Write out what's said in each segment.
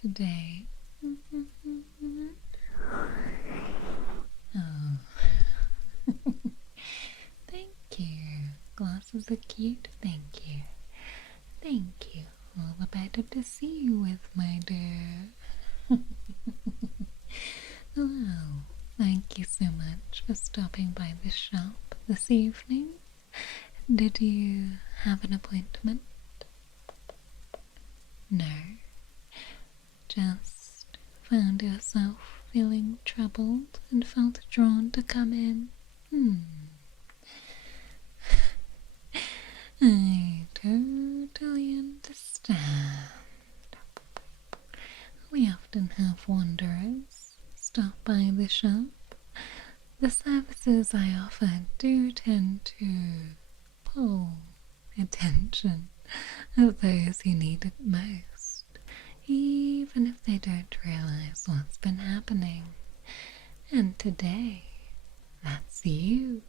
today. Oh, thank you. Glasses are cute. Thank you. Thank you. All the better to see you with, my dear. Well, thank you so much for stopping by the shop this evening. Did you have an appointment? No. Just found yourself feeling troubled and felt drawn to come in? I totally understand. We often have wanderers stop by the shop. The services I offer do tend to pull attention of those who need it most, even if they don't realize what's been happening. And today, that's you.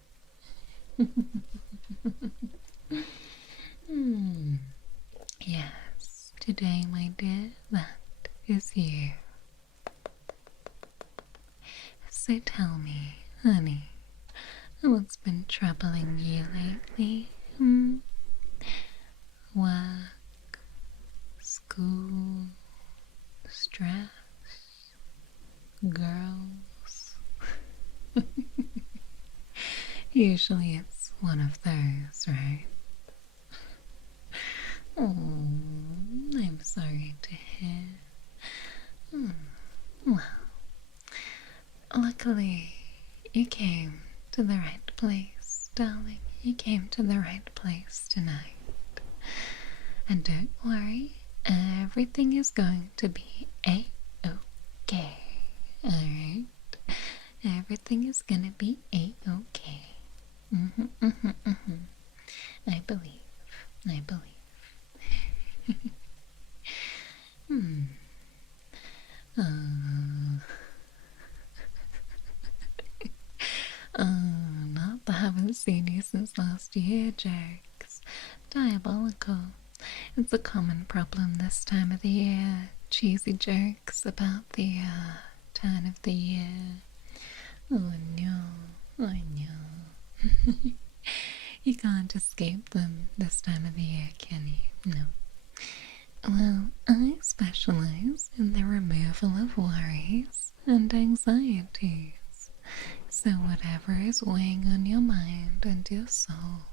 Yes, today, my dear, that is you. So tell me, honey, what's been troubling you lately? Work, school, stress, girls. Usually it's one of those, right? Oh, I'm sorry to hear. Well, luckily you came to the right place, darling. You came to the right place tonight. And don't worry, everything is going to be A-okay. Alright? Everything is gonna be A-okay. I believe. Not that I haven't seen you since last year, jokes. Diabolical. It's a common problem this time of the year. Cheesy jokes about the turn of the year. Oh no, I know. You can't escape them this time of the year, can you? No. Well, I specialize in the removal of worries and anxieties. So whatever is weighing on your mind and your soul,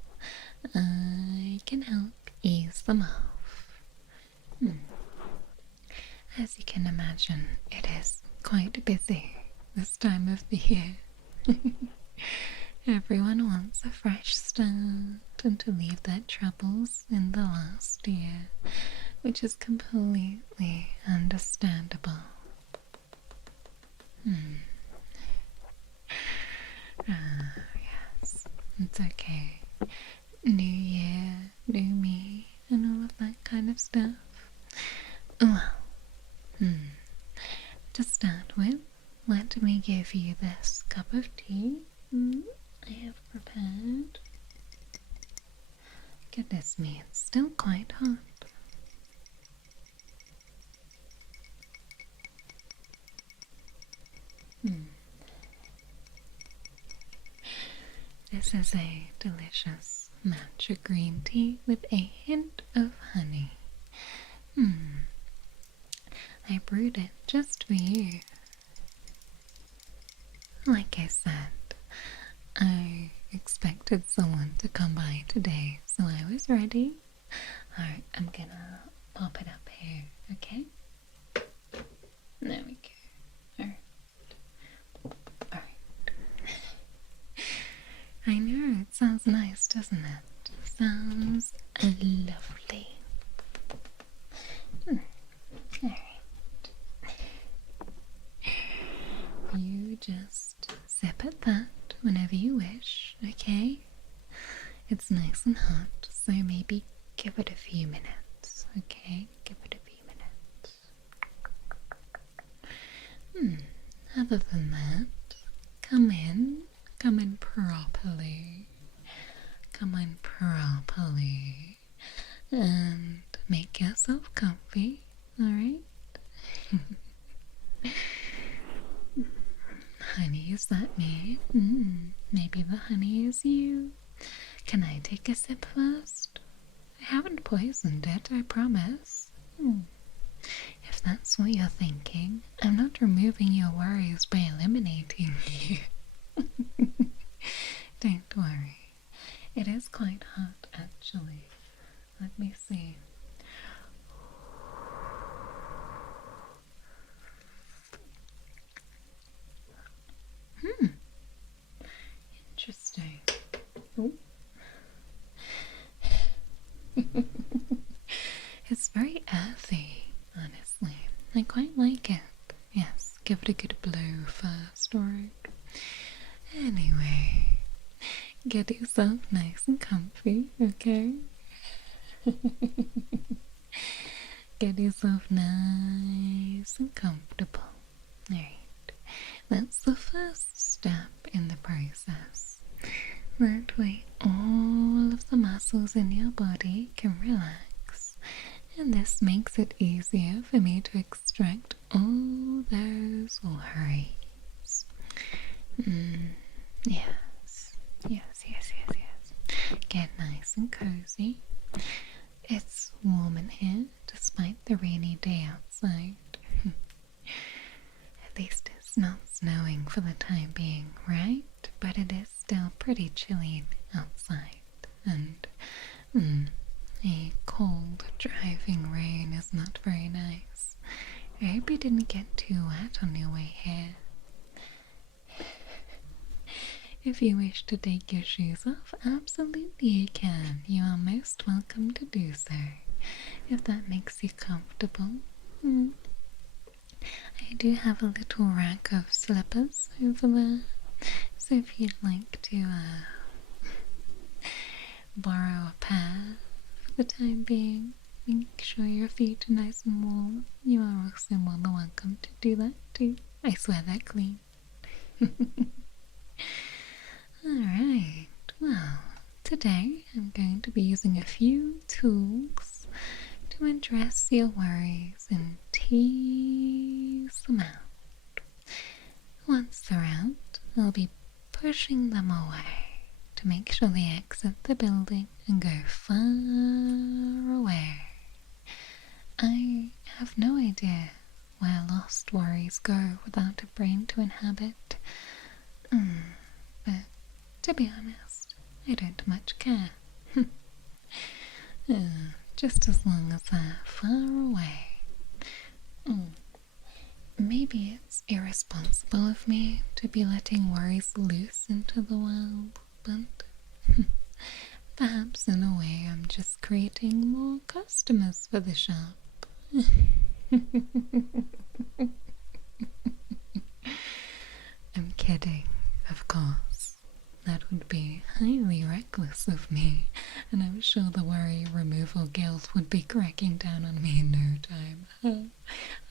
I can help ease them off. As you can imagine, it is quite busy this time of the year. Everyone wants a fresh start and to leave their troubles in the last year, which is completely understandable. Yes, it's okay. New year, new me, and all of that kind of stuff. Well, to start with, let me give you this cup of tea I have prepared. Goodness me, it's still quite hot. This is a delicious matcha green tea with a hint of honey. I brewed it just for you. Like I said, I expected someone to come by today, so I was ready. Alright, I'm gonna pop it up here, okay? There we go. Alright. I know, it sounds nice, doesn't it? Sounds lovely. Alright. You just sip at that whenever you wish, okay? It's nice and hot, so maybe give it a few minutes, okay? Give it a few minutes. Other than that, come in properly. Come in properly and make yourself comfy, alright? Honey, is that me? Maybe the honey is you. Can I take a sip first? I haven't poisoned it, I promise. If that's what you're thinking, I'm not removing your worries by eliminating you. Don't worry. It is quite hot, actually. Let me see. Interesting. Oh. It's very earthy, honestly. I quite like it. Yes, give it a good blow first, alright? Anyway, get yourself nice and comfy, okay? Get yourself nice and comfortable. Alright, that's the first step in the process. That way all of the muscles in your body can relax, and this makes it easier for me to extract all those worries. Yes. Get nice and cozy. It's warm in here despite the rainy day outside. At least it's not snowing for the time being, right? But it is still pretty chilly outside, and a cold driving rain is not very nice. I hope you didn't get too wet on your way here. If you wish to take your shoes off, absolutely you can. You are most welcome to do so, if that makes you comfortable. I do have a little rack of slippers over there, so if you'd like to borrow a pair for the time being, make sure your feet are nice and warm, you are also more than welcome to do that too. I swear they're clean. Alright, well, today I'm going to be using a few tools to address your worries and tease them out. Once they're out, I'll be pushing them away to make sure they exit the building and go far away. I have no idea where lost worries go without a brain to inhabit, but to be honest, I don't much care. Just as long as they're far away. Maybe it's irresponsible of me to be letting worries loose into the world, but perhaps in a way I'm just creating more customers for the shop. I'm kidding, of course. That would be highly reckless of me, and I'm sure the worry removal guild would be cracking down on me in no time.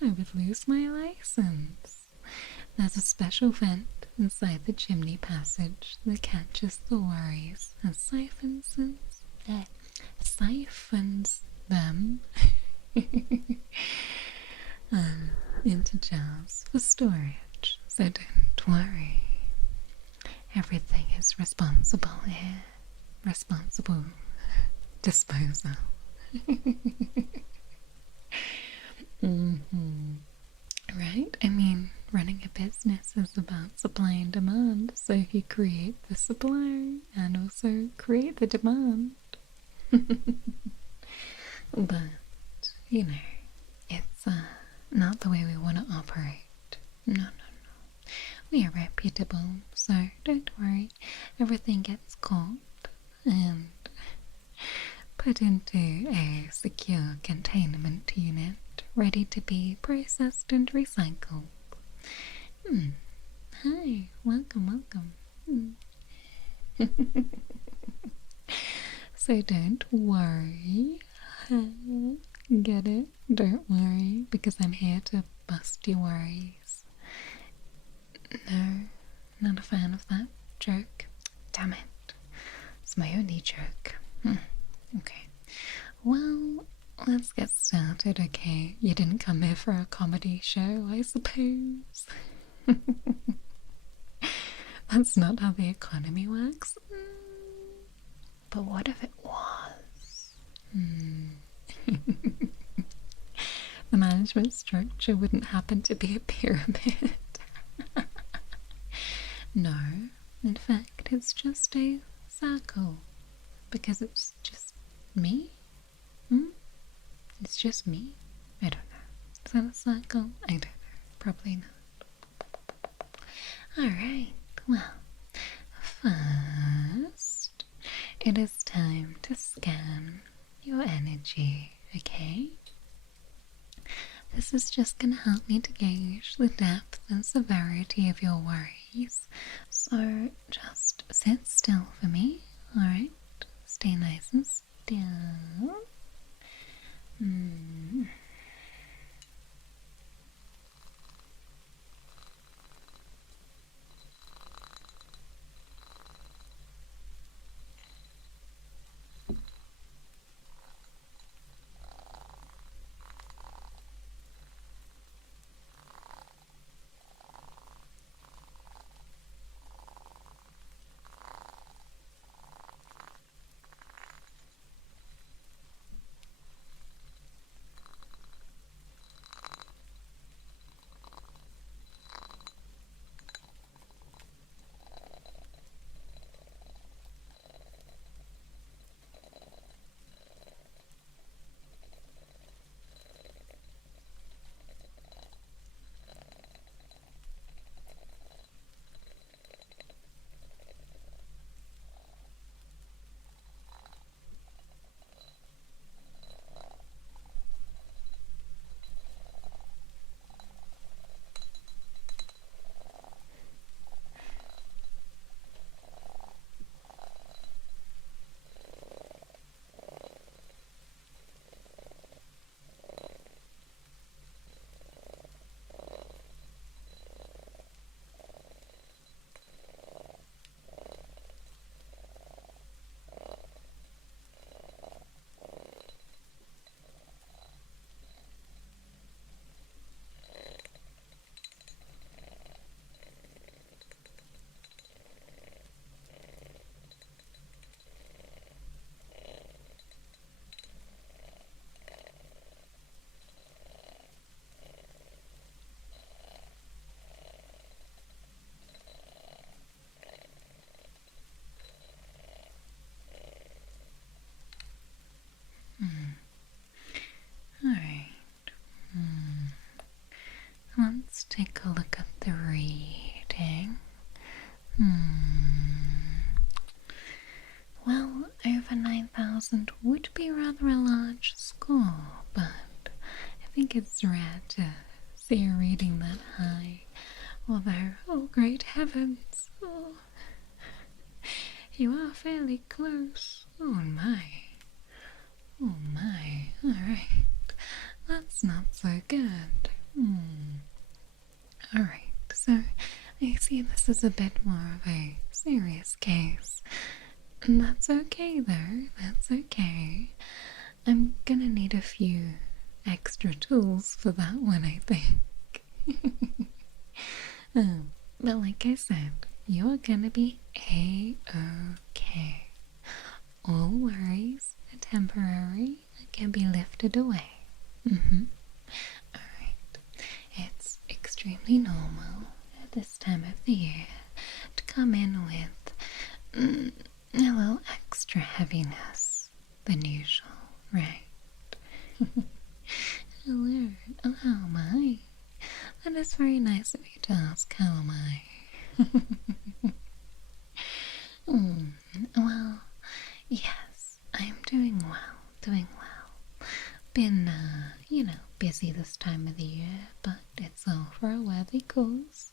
I would lose my license. There's a special vent inside the chimney passage that catches the worries and siphons them into jars for storage, so don't worry. Everything is responsible here. Responsible disposal. Right? I mean, running a business is about supply and demand, so if you create the supply and also create the demand. But, you know, it's not the way we want to operate. No. We are reputable, so don't worry. Everything gets caught and put into a secure containment unit, ready to be processed and recycled. Hi, welcome. So don't worry. Get it? Don't worry, because I'm here to bust your worries. No, not a fan of that joke. Damn it. It's my only joke. Okay. Well, let's get started, okay? You didn't come here for a comedy show, I suppose. That's not how the economy works. But what if it was? The management structure wouldn't happen to be a pyramid. No, in fact, it's just a circle. Because it's just me? It's just me? I don't know. Is that a circle? I don't know. Probably not. Alright, well, first, it is time to scan your energy, okay? This is just going to help me to gauge the depth and severity of your worries. So just sit still for me, alright? Stay nice and still. Alright. Let's take a look at the reading. Well, over 9,000 would be rather a large score, but I think it's rare to see a reading that high. Although, oh great heavens, you are fairly close. Oh my. Alright. That's not so good. Alright, so I see this is a bit more of a serious case. And that's okay though, that's okay. I'm gonna need a few extra tools for that one, I think. But like I said, you're gonna be A-okay. All worries are temporary and can be lifted away. Alright, it's extremely normal at this time of the year to come in with a little extra heaviness than usual, right? Hello, oh how am I? That is very nice of you to ask, how am I? Well, yes, I'm doing well. Been, busy this time of the year, but it's all for a worthy cause.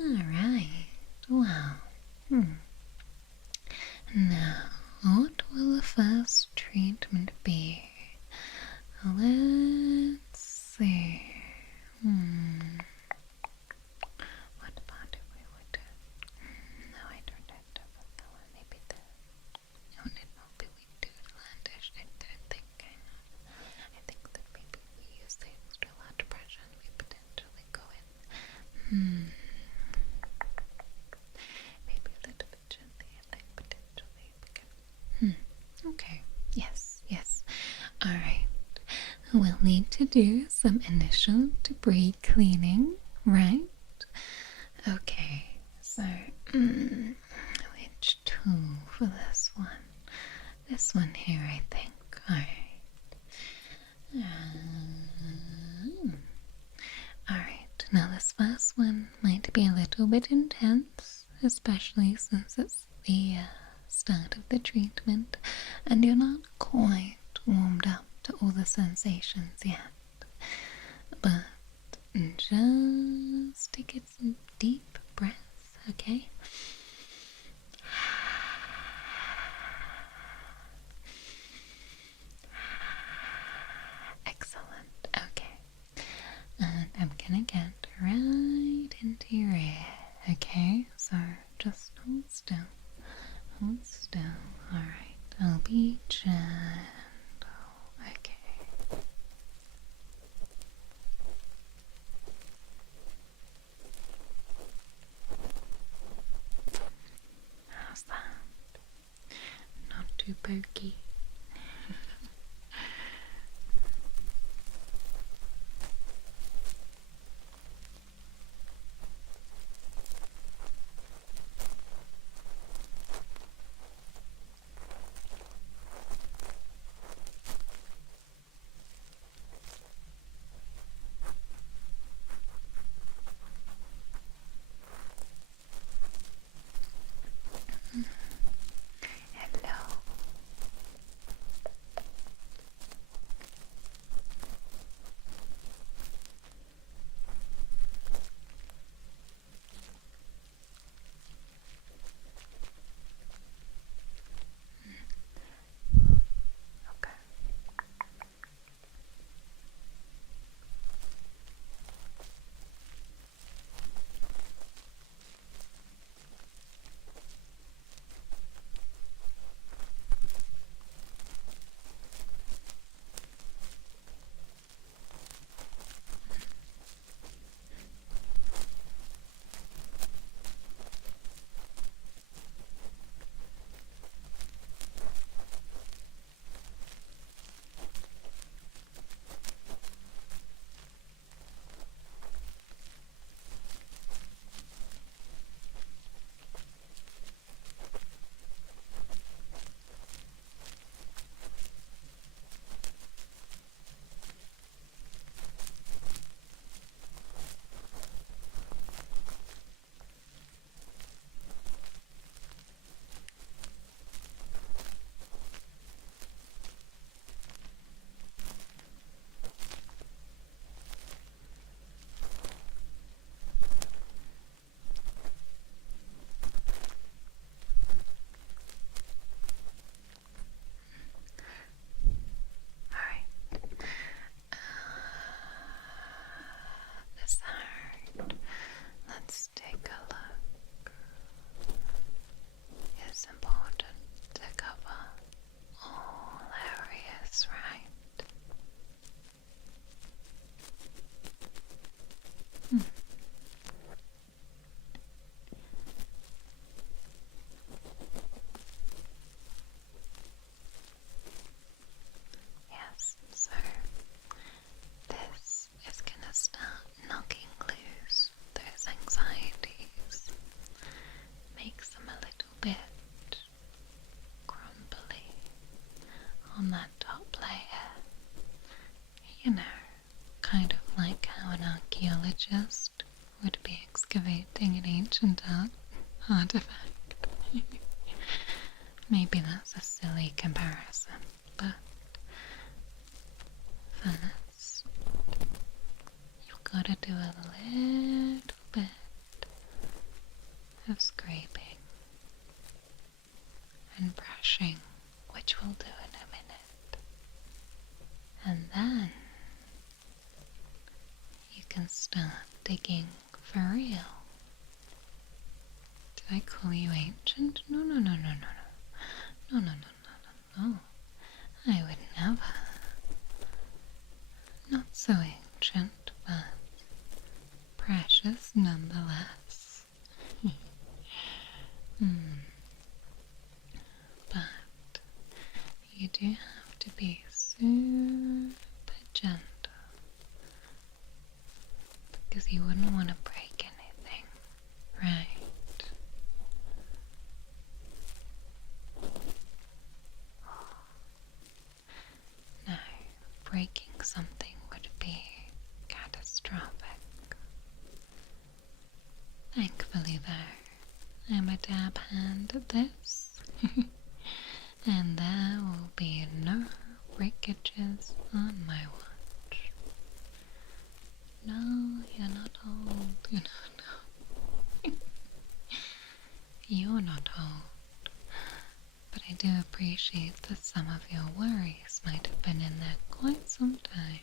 Alright, well, now, what will the first treatment be? Let's see. What part do we want to? No, I don't have to put that one. Maybe the. Oh, no, we do outlandish. Alright, we'll need to do some initial debris cleaning, right? Okay, so which tool for this one? This one here, I think. Alright. Alright, now this first one might be a little bit intense, especially since it's the start of the treatment and you're not quite warmed up to all the sensations yet. But just take some deep breaths, okay? Excellent, okay. And I'm gonna get right into your ear, okay? So just hold still. Hold still. Alright, I'll be gentle. Okay. How's that? Not too pokey. Hello. Okay. This hard. Let's take a look. It's important to cover all areas, right? Yes, so this is gonna start knocking loose those anxieties, makes them a little bit crumbly on that top layer. You know, kind of like how an archaeologist would be excavating an ancient artifact. Maybe that's a silly comparison, but first you've got to do a little bit of scraping and brushing, which we'll do in a minute. And then you can start digging for real. Did I call you ancient? No, no, no, no, no, no. No, no, no, no, no, no. I would never. Not so ancient, but precious nonetheless. But you do have to be so super gentle because you wouldn't want to break anything, right? No, breaking something would be catastrophic. Thankfully though, I'm a dab hand at this, and there will be no breakages on my watch. No, you're not old, you're not old. You're not old. But I do appreciate that some of your worries might have been in there quite some time.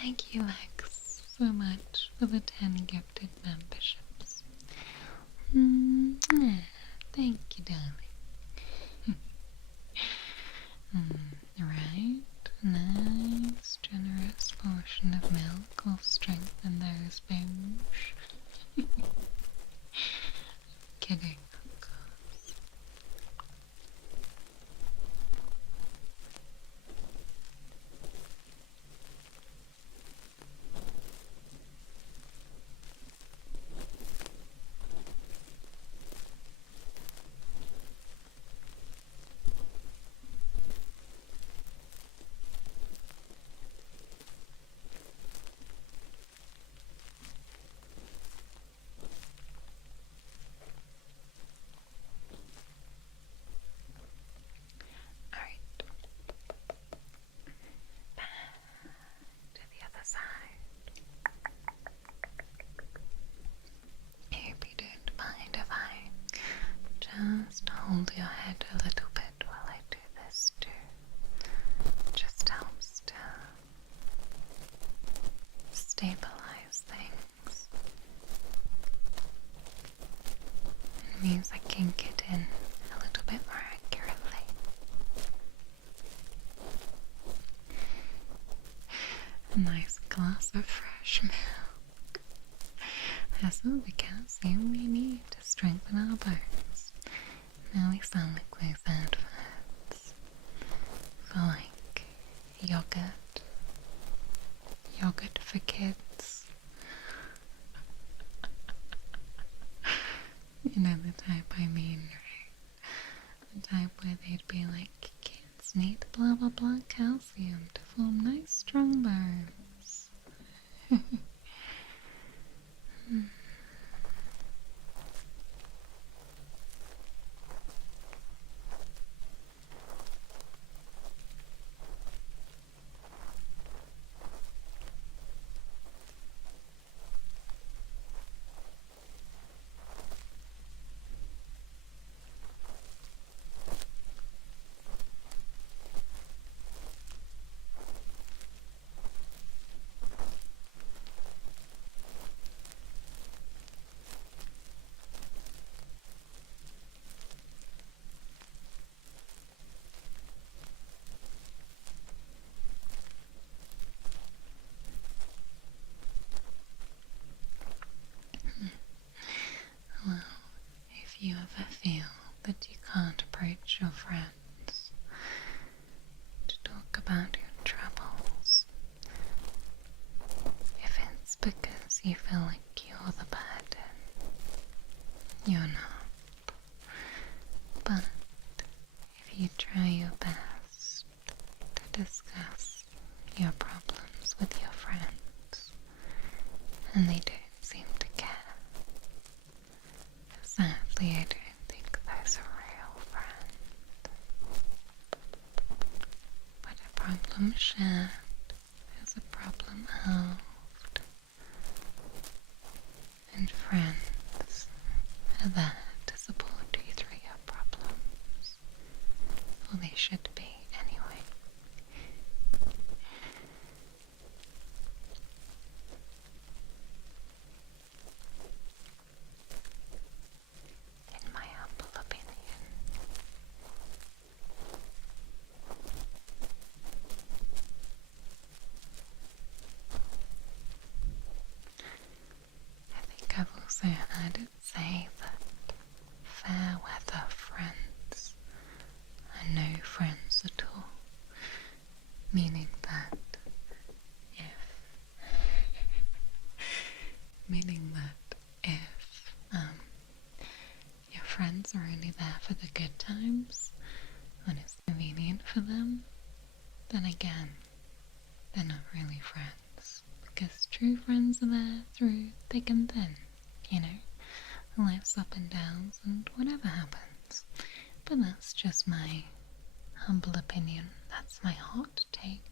Thank you, X, so much for the 10 gifted memberships. Thank you, darling. Right, nice, generous portion of milk will strengthen those bones. Kidding, of course. Just hold your head a little bit while I do this too. Just helps to stabilize things. It means I can get in a little bit more accurately. A nice glass of fresh milk. That's all the calcium we need to strengthen our bones. Now we sound like those adverts for like yogurt for kids. You know the type I mean, right? The type where they'd be like, kids need blah blah blah calcium to form nice strong bones. Well, if you ever feel that you can't approach your friends to talk about your troubles, if it's because you feel like you're the burden, you're not. But if you try your best to discuss your problems with your friends, and they don't seem to care, sadly I don't think there's a real friend. But a problem shared is a problem halved, and friends are there to support you through your problems, or they should be anyway. In my humble opinion. I think I've also heard it say that Meaning that if your friends are only there for the good times when it's convenient for them, then again, they're not really friends. Because true friends are there through thick and thin, you know? Life's up and downs and whatever happens. But that's just my humble opinion. That's my hot take.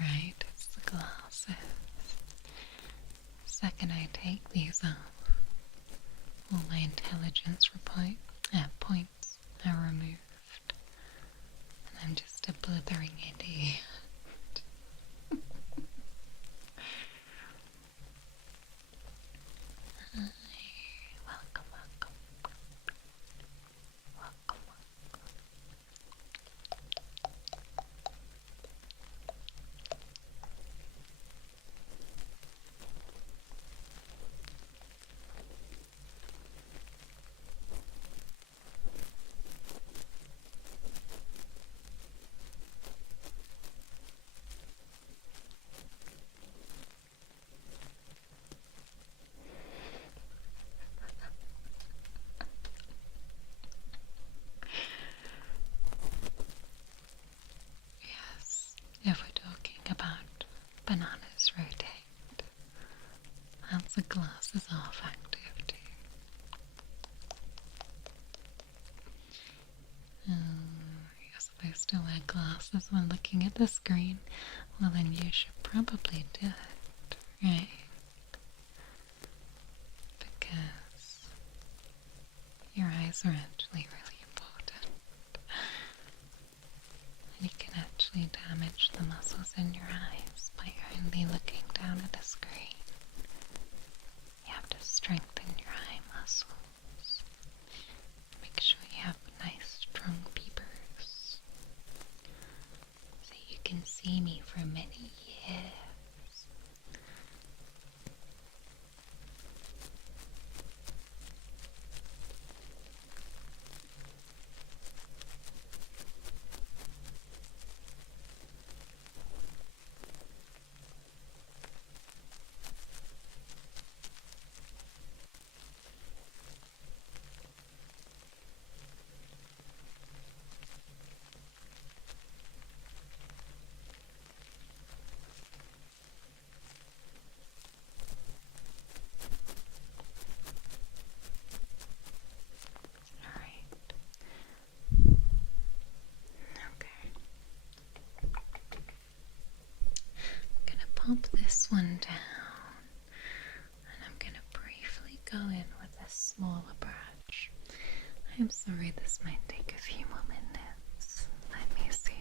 Right, it's the glasses. Second I take these off, all my intelligence points are removed, and I'm just a blithering idiot. Welcome, welcome. Welcome, welcome. Yes, if we're talking about bananas rotate, that's a glasses off activity. You're supposed to wear glasses when looking at the screen. Well, then you should probably do it, right? Because your eyes are actually really important. And you can actually damage the muscles in your eyes by only looking down at a screen. You have to strengthen your eye muscles. Make sure you have nice strong peepers so you can see me for many years. Pop this one down, and I'm gonna briefly go in with a smaller brush. I'm sorry this might take a few more minutes. Let me see.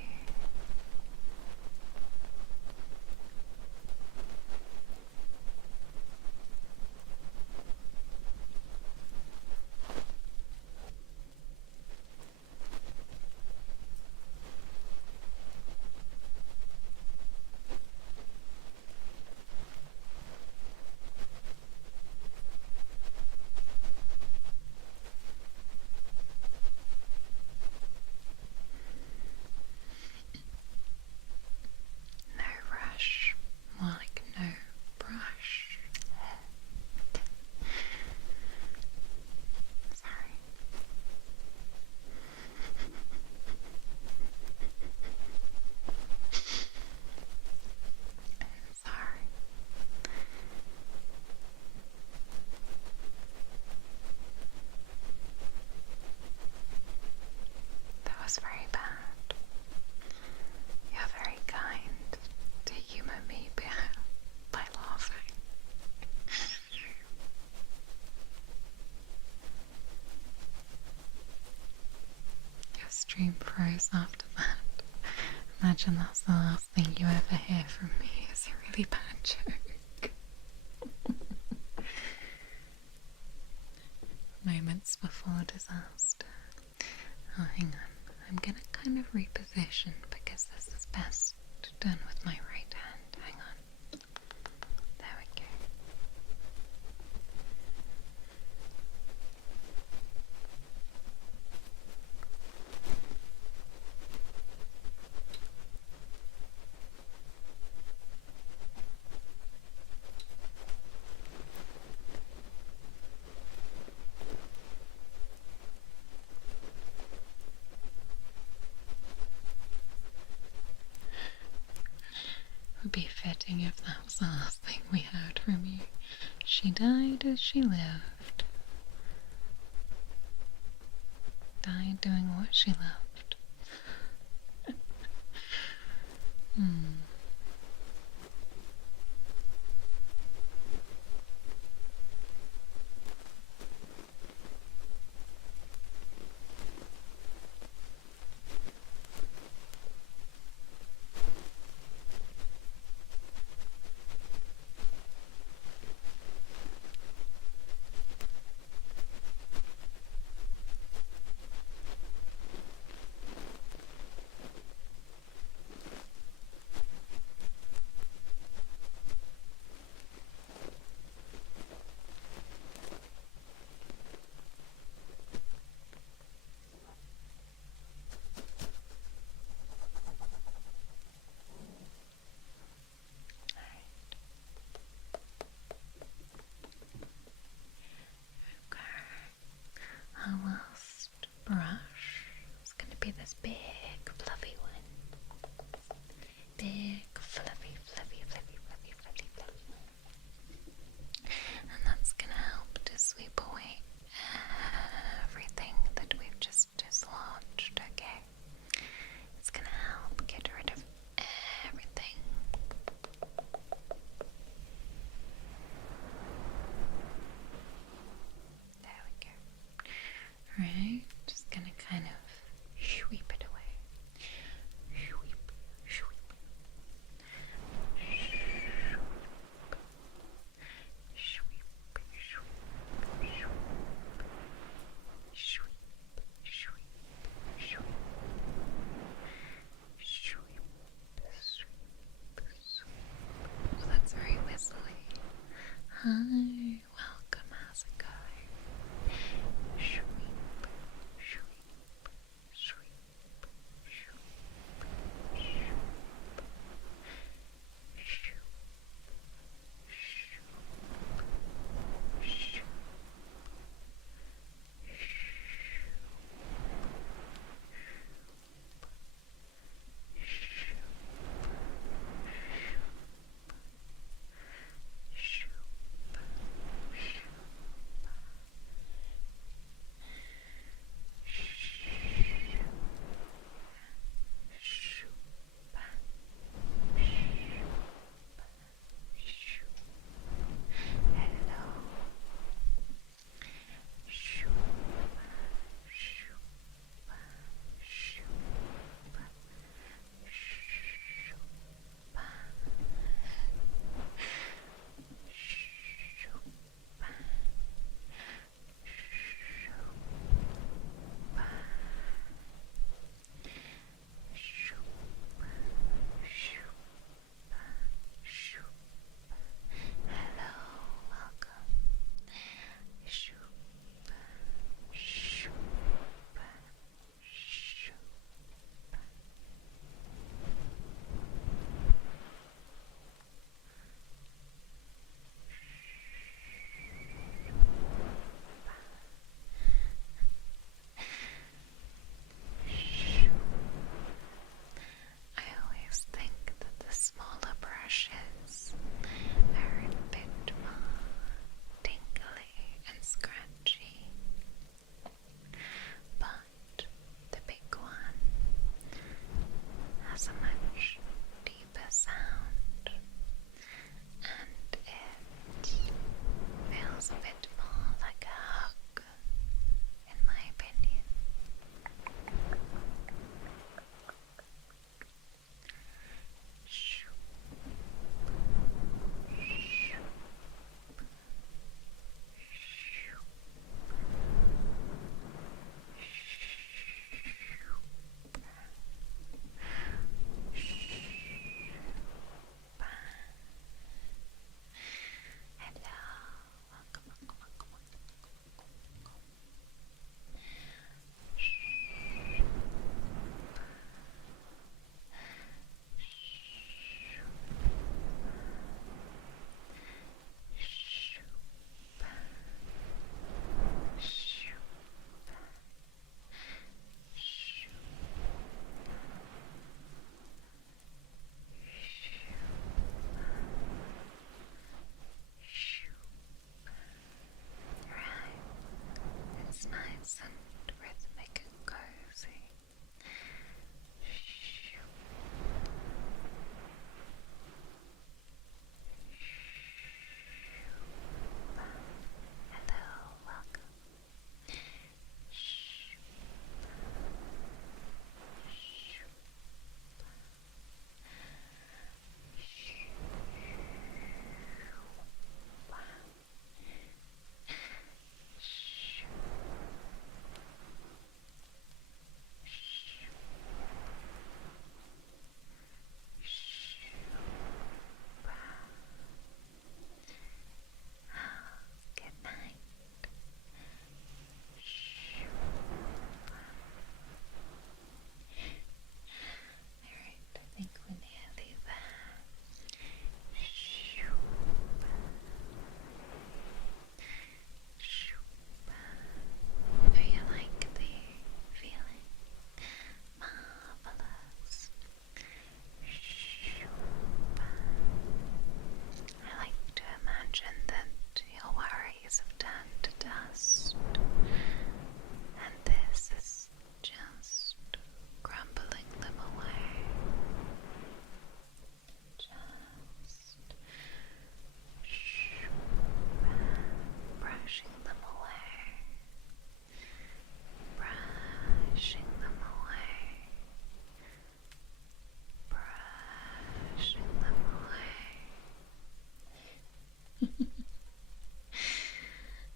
stream froze after that. Imagine that's the last thing you ever hear from me. It's a really bad joke. Moments before disaster. Oh, hang on. I'm gonna kind of reposition because this is best done with my right hand. Hang on. There we go. Would be fitting if that was the last thing we heard from you. She died as she lived. Died doing what she loved. Our last brush is going to be this big fluffy one. Big fluffy one. And that's going to help to sweep away everything that we've just dislodged, okay? It's going to help get rid of everything. There we go. Right, just gonna kind of sweep it away. Sweep, sweep. Sweep, sweep, sweep, sweep. Sweep, sweep, sweep. Sweep, sweep, sweep. Oh, that's very whistly. Hi, welcome, how's it going? Sweep, nice and rhythmic and cozy. Hello, welcome. Good night. Alright, I think we're nearly there. Do you like the feeling? Marvelous. I like to imagine that your worries have turned to dust, and this is just crumbling them away. Just brushing them away, brushing them away, brushing them away.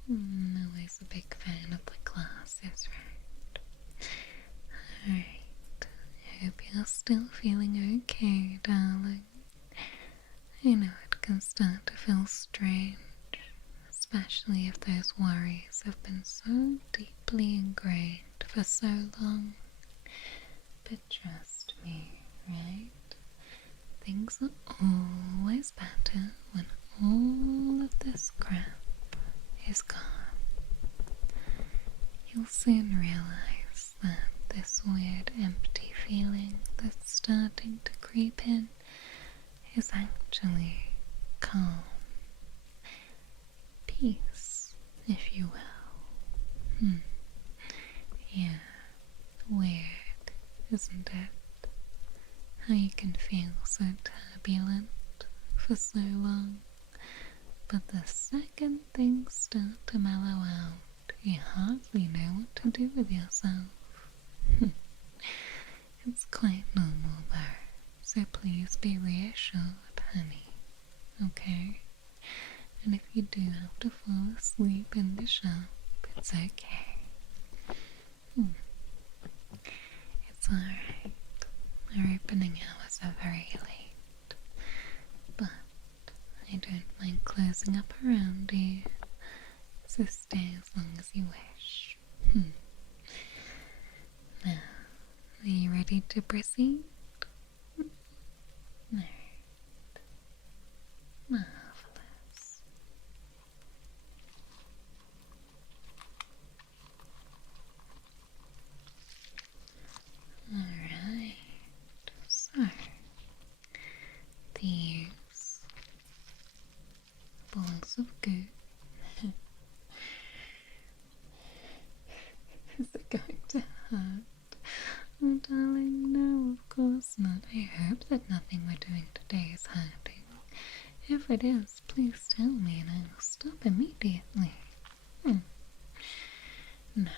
Always a big fan of the glasses, right? Alright, I hope you're still feeling okay, darling. I know it can start to feel strange, especially if those worries have been so deeply ingrained for so long. But trust me, right? Things are always better when all of this crap is gone. You'll soon realize that this weird empty feeling that's starting to creep in is actually calm. Peace, if you will. Yeah, weird, isn't it? How you can feel so turbulent for so long, but the second things start to mellow out, you hardly know what to do with yourself. It's quite normal though, so please be reassured, honey, okay? And if you do have to fall asleep in the shop, it's okay. It's alright. Our opening hours are very late, but I don't mind closing up around you, so stay as long as you wish. Now, are you ready to proceed? Alright. Marvelous. Alright, so these balls of goo. Is it going to hurt? Oh darling, no, of course not. I hope that nothing we're doing today is hurting. If it is, please tell me and I will stop immediately. No.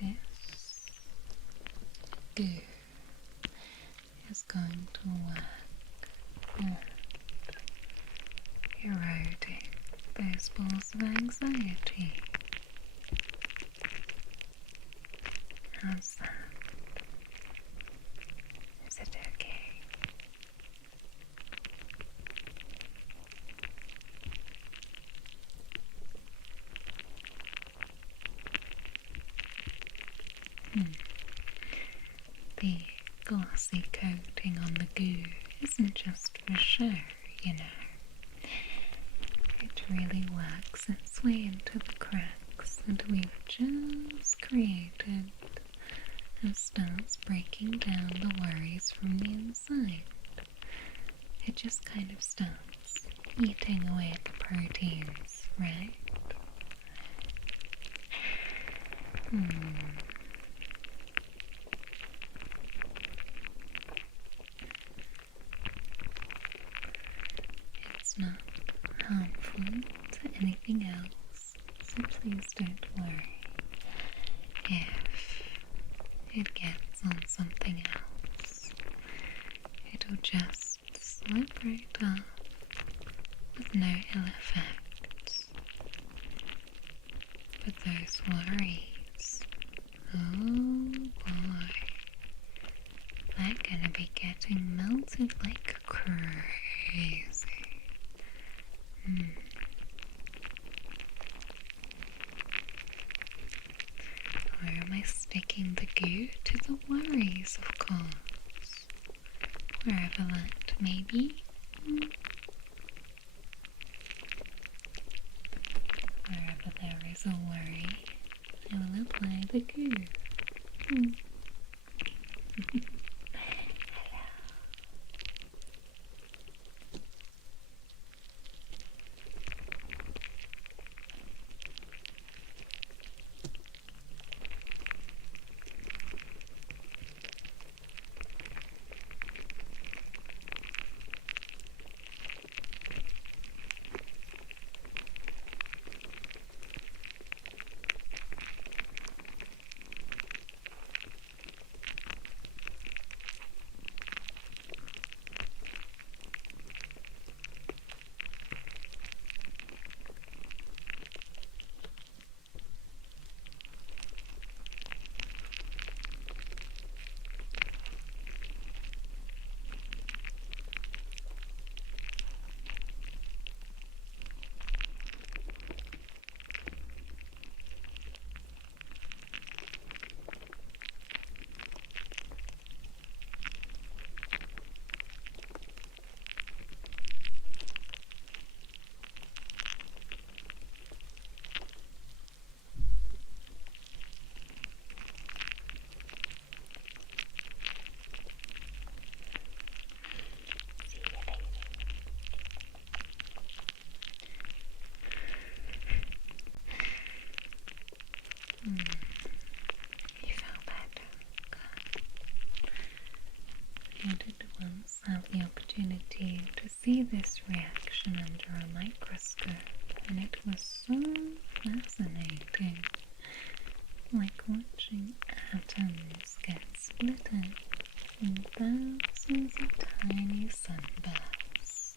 This goo is going to work at eroding those balls of anxiety. How's that? Is it okay? The glossy coating on the goo isn't just for show, you know. It really works its way into the cracks that we've just created and starts breaking down the worries from the inside. It just kind of starts eating away at the proteins, right? It's not harmful to anything else, so please don't worry if it gets on something else. It'll just slip right off with no ill effects. But those worries, oh boy, they're gonna be getting melted like crazy. Where am I sticking the goo? To the worries, of course. Wherever that may be. Wherever there is a worry, I will apply the goo. You feel better. I did once have the opportunity to see this reaction under a microscope, and it was so fascinating. Like watching atoms get split up in thousands of tiny sunbursts.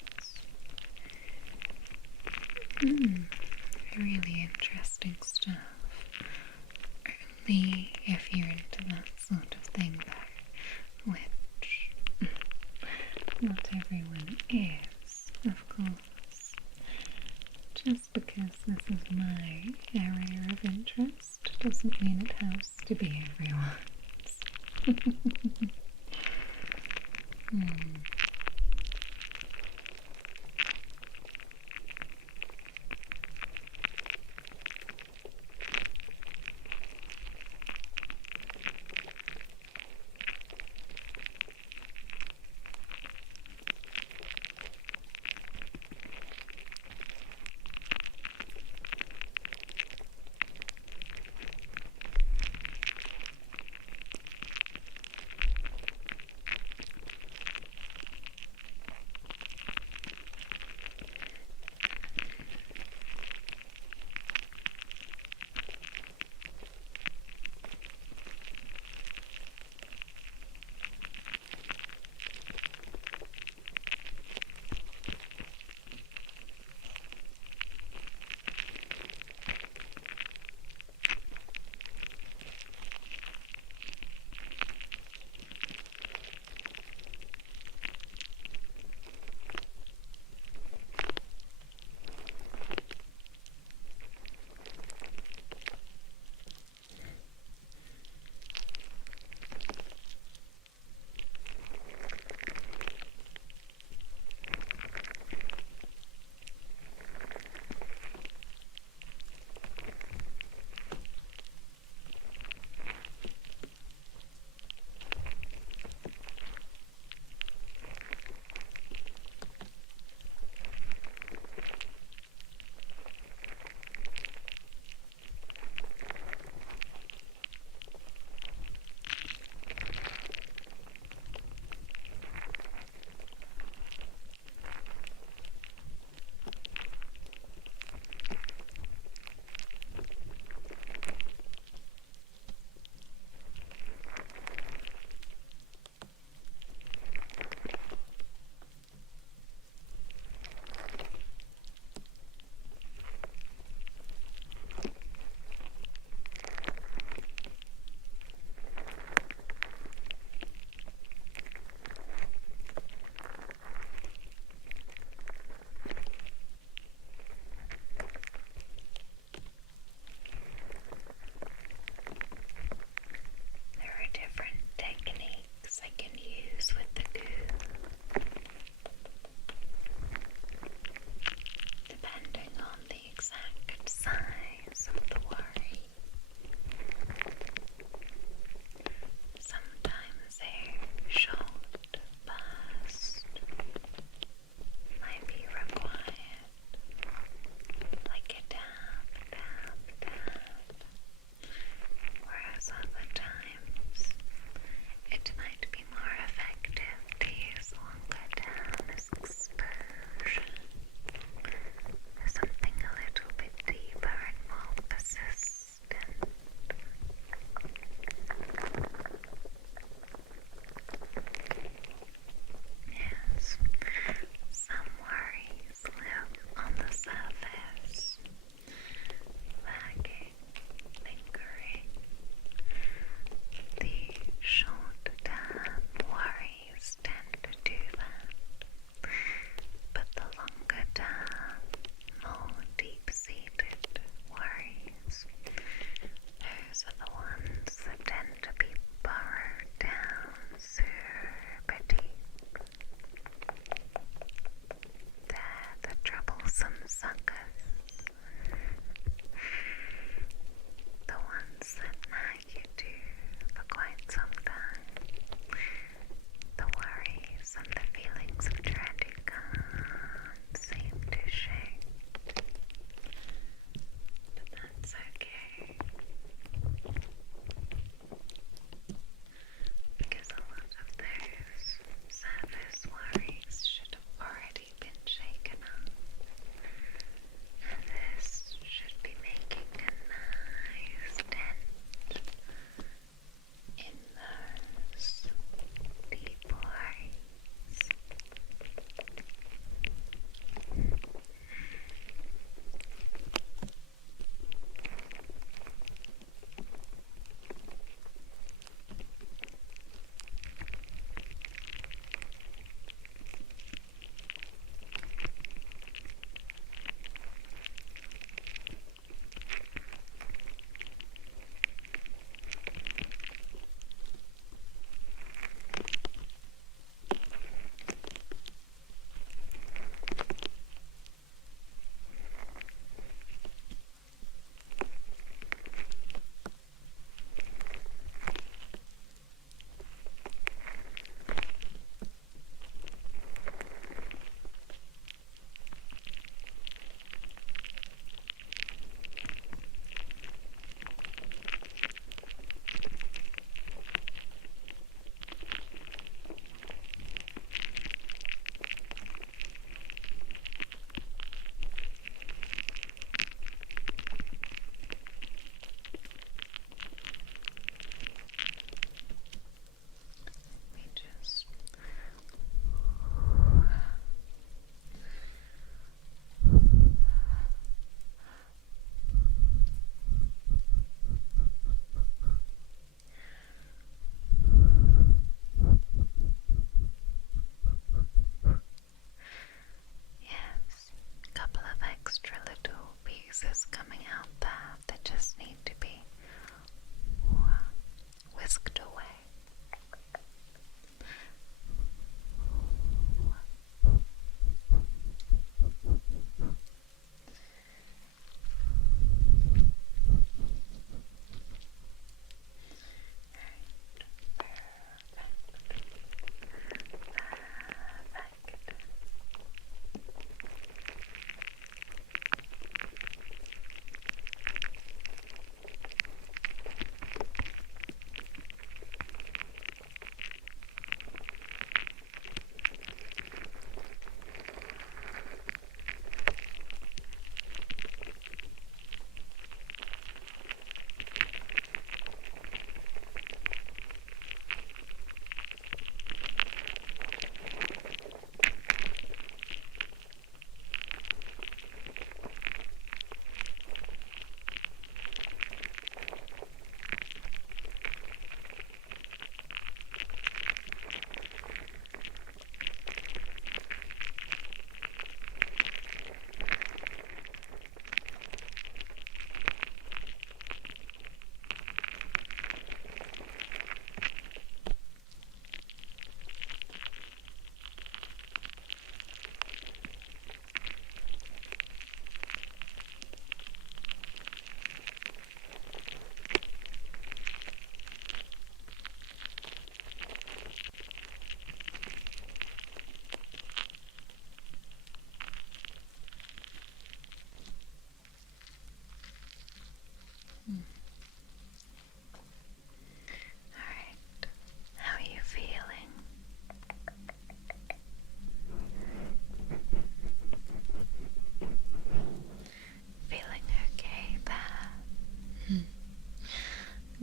Really interesting stuff. Only if you're into that sort of thing though, which not everyone is, of course. Just because this is my area of interest doesn't mean it has to be everyone's.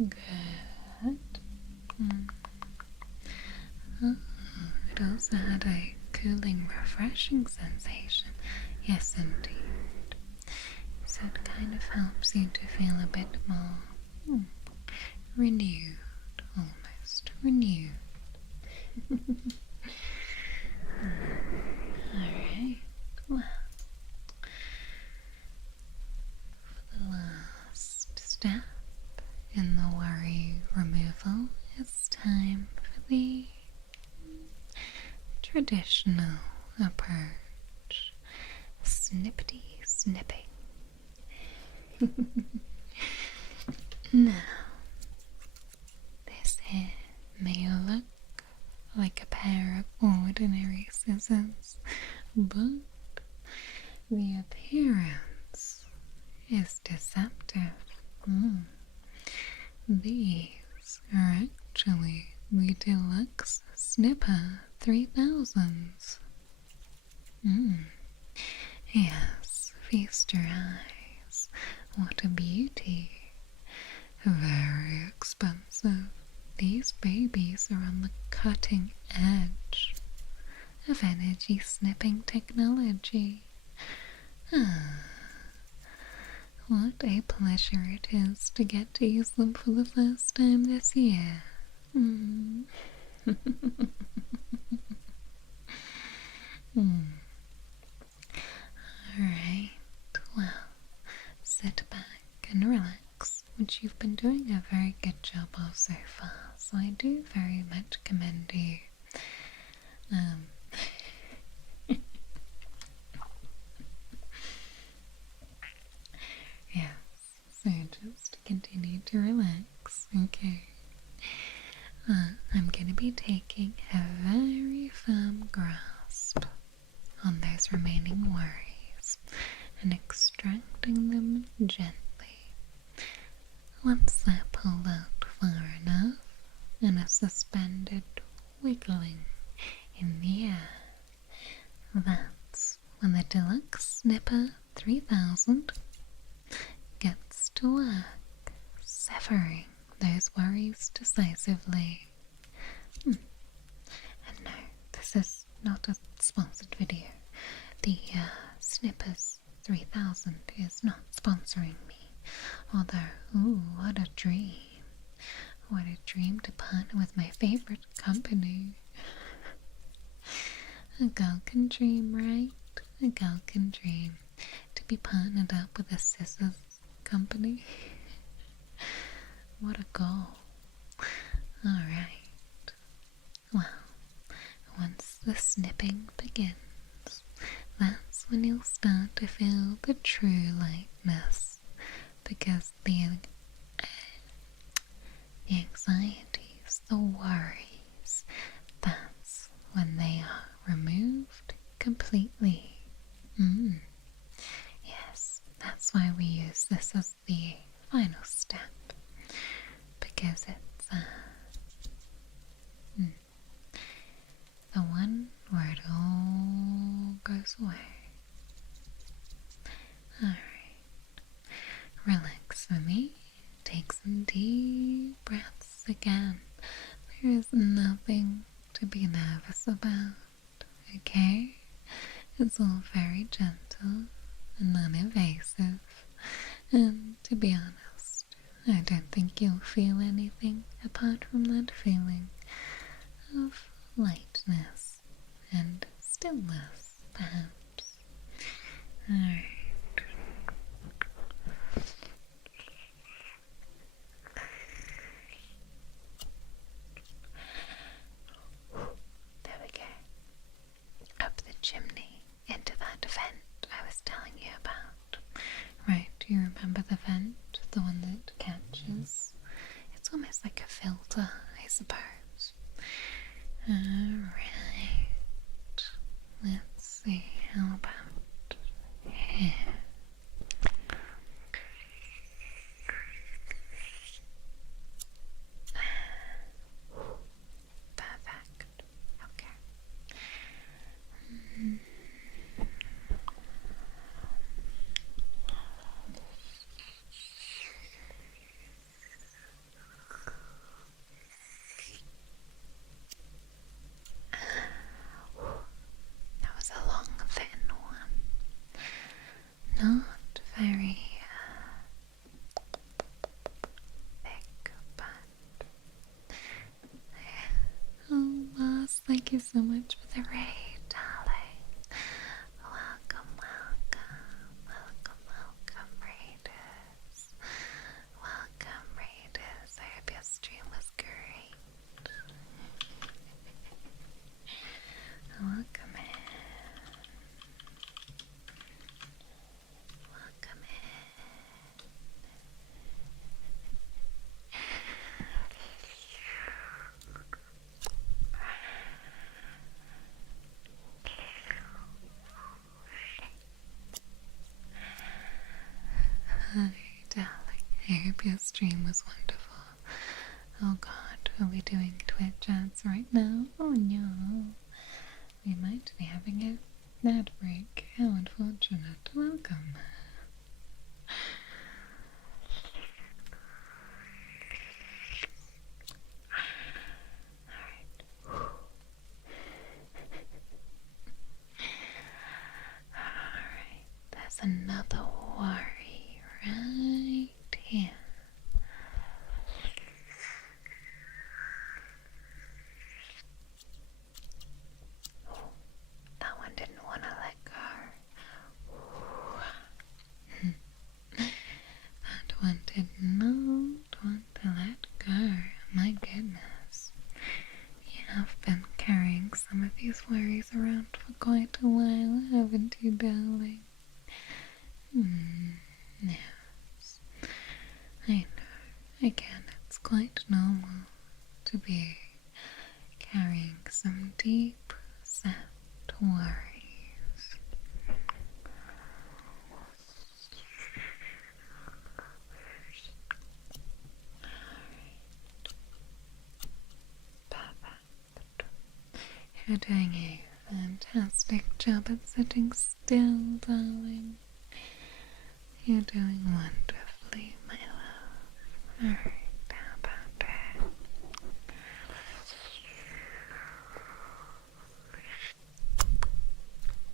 Good. Oh, it also had a cooling, refreshing sensation. Yes, indeed. So it kind of helps you to feel a bit more renewed, almost renewed. Alright, well, for the last step in the worry removal, it's time for the traditional approach. Snippety snipping. Now, this here may look like a pair of ordinary scissors, but the appearance is deceptive. These are actually the deluxe snipper 3000s. Yes, feast your eyes. What a beauty. Very expensive. These babies are on the cutting edge of energy snipping technology. What a pleasure it is to get to use them for the first time this year. Alright, well, sit back and relax, which you've been doing a very good job of so far, so I do very much commend you. Yes, so just continue to relax, okay? I'm going to be taking a very firm grasp on those remaining worries and extracting them gently. Once they're pulled out far enough and are suspended, wiggling in the air, that's when the Deluxe Snipper 3000 gets to work, severing those worries decisively. And no, this is not a sponsored video. The Snippers 3000 is not sponsoring me. Although, ooh, what a dream. What a dream to partner with my favorite company. A girl can dream, right? A girl can dream to be partnered up with a scissors company. What a goal. Alright. Well, once the snipping begins, that's when you'll start to feel the true lightness, because the anxieties, the worries, that's when they are removed completely. Yes, that's why we use this as the final step, because it's the one where it all goes away. Alright, relax for me. Take some deep breaths again. There is nothing to be nervous about, okay? It's all very gentle and non-invasive, and to be honest, I don't think you'll feel anything apart from that feeling of lightness and stillness, perhaps. Alright. There we go. Up the chimney into that vent I was telling you about. Right, do you remember the vent? The one that catches? It's almost like a filter, I suppose. Alright. Let's see, how about here? Perfect. Okay. you so much for the raid, darling. Welcome, welcome, welcome, welcome, raiders. Welcome, raiders. I hope your stream was great. Welcome in. Welcome in. Hi, darling. I hope your stream was wonderful. Oh god, are we doing Twitch ads right now? Oh no. We might be having an ad break. How unfortunate. Welcome. Alright, there's another worry right here. Oh, that one didn't want to let go. That one did not want to let go. My goodness. You have been carrying some of these worries around for quite a while, haven't you, darling? Yes. I know. Again, it's quite normal to be carrying some deep set worries. Perfect. You're doing a fantastic job at sitting still, darling. You're doing wonderfully, my love. Alright, how about that?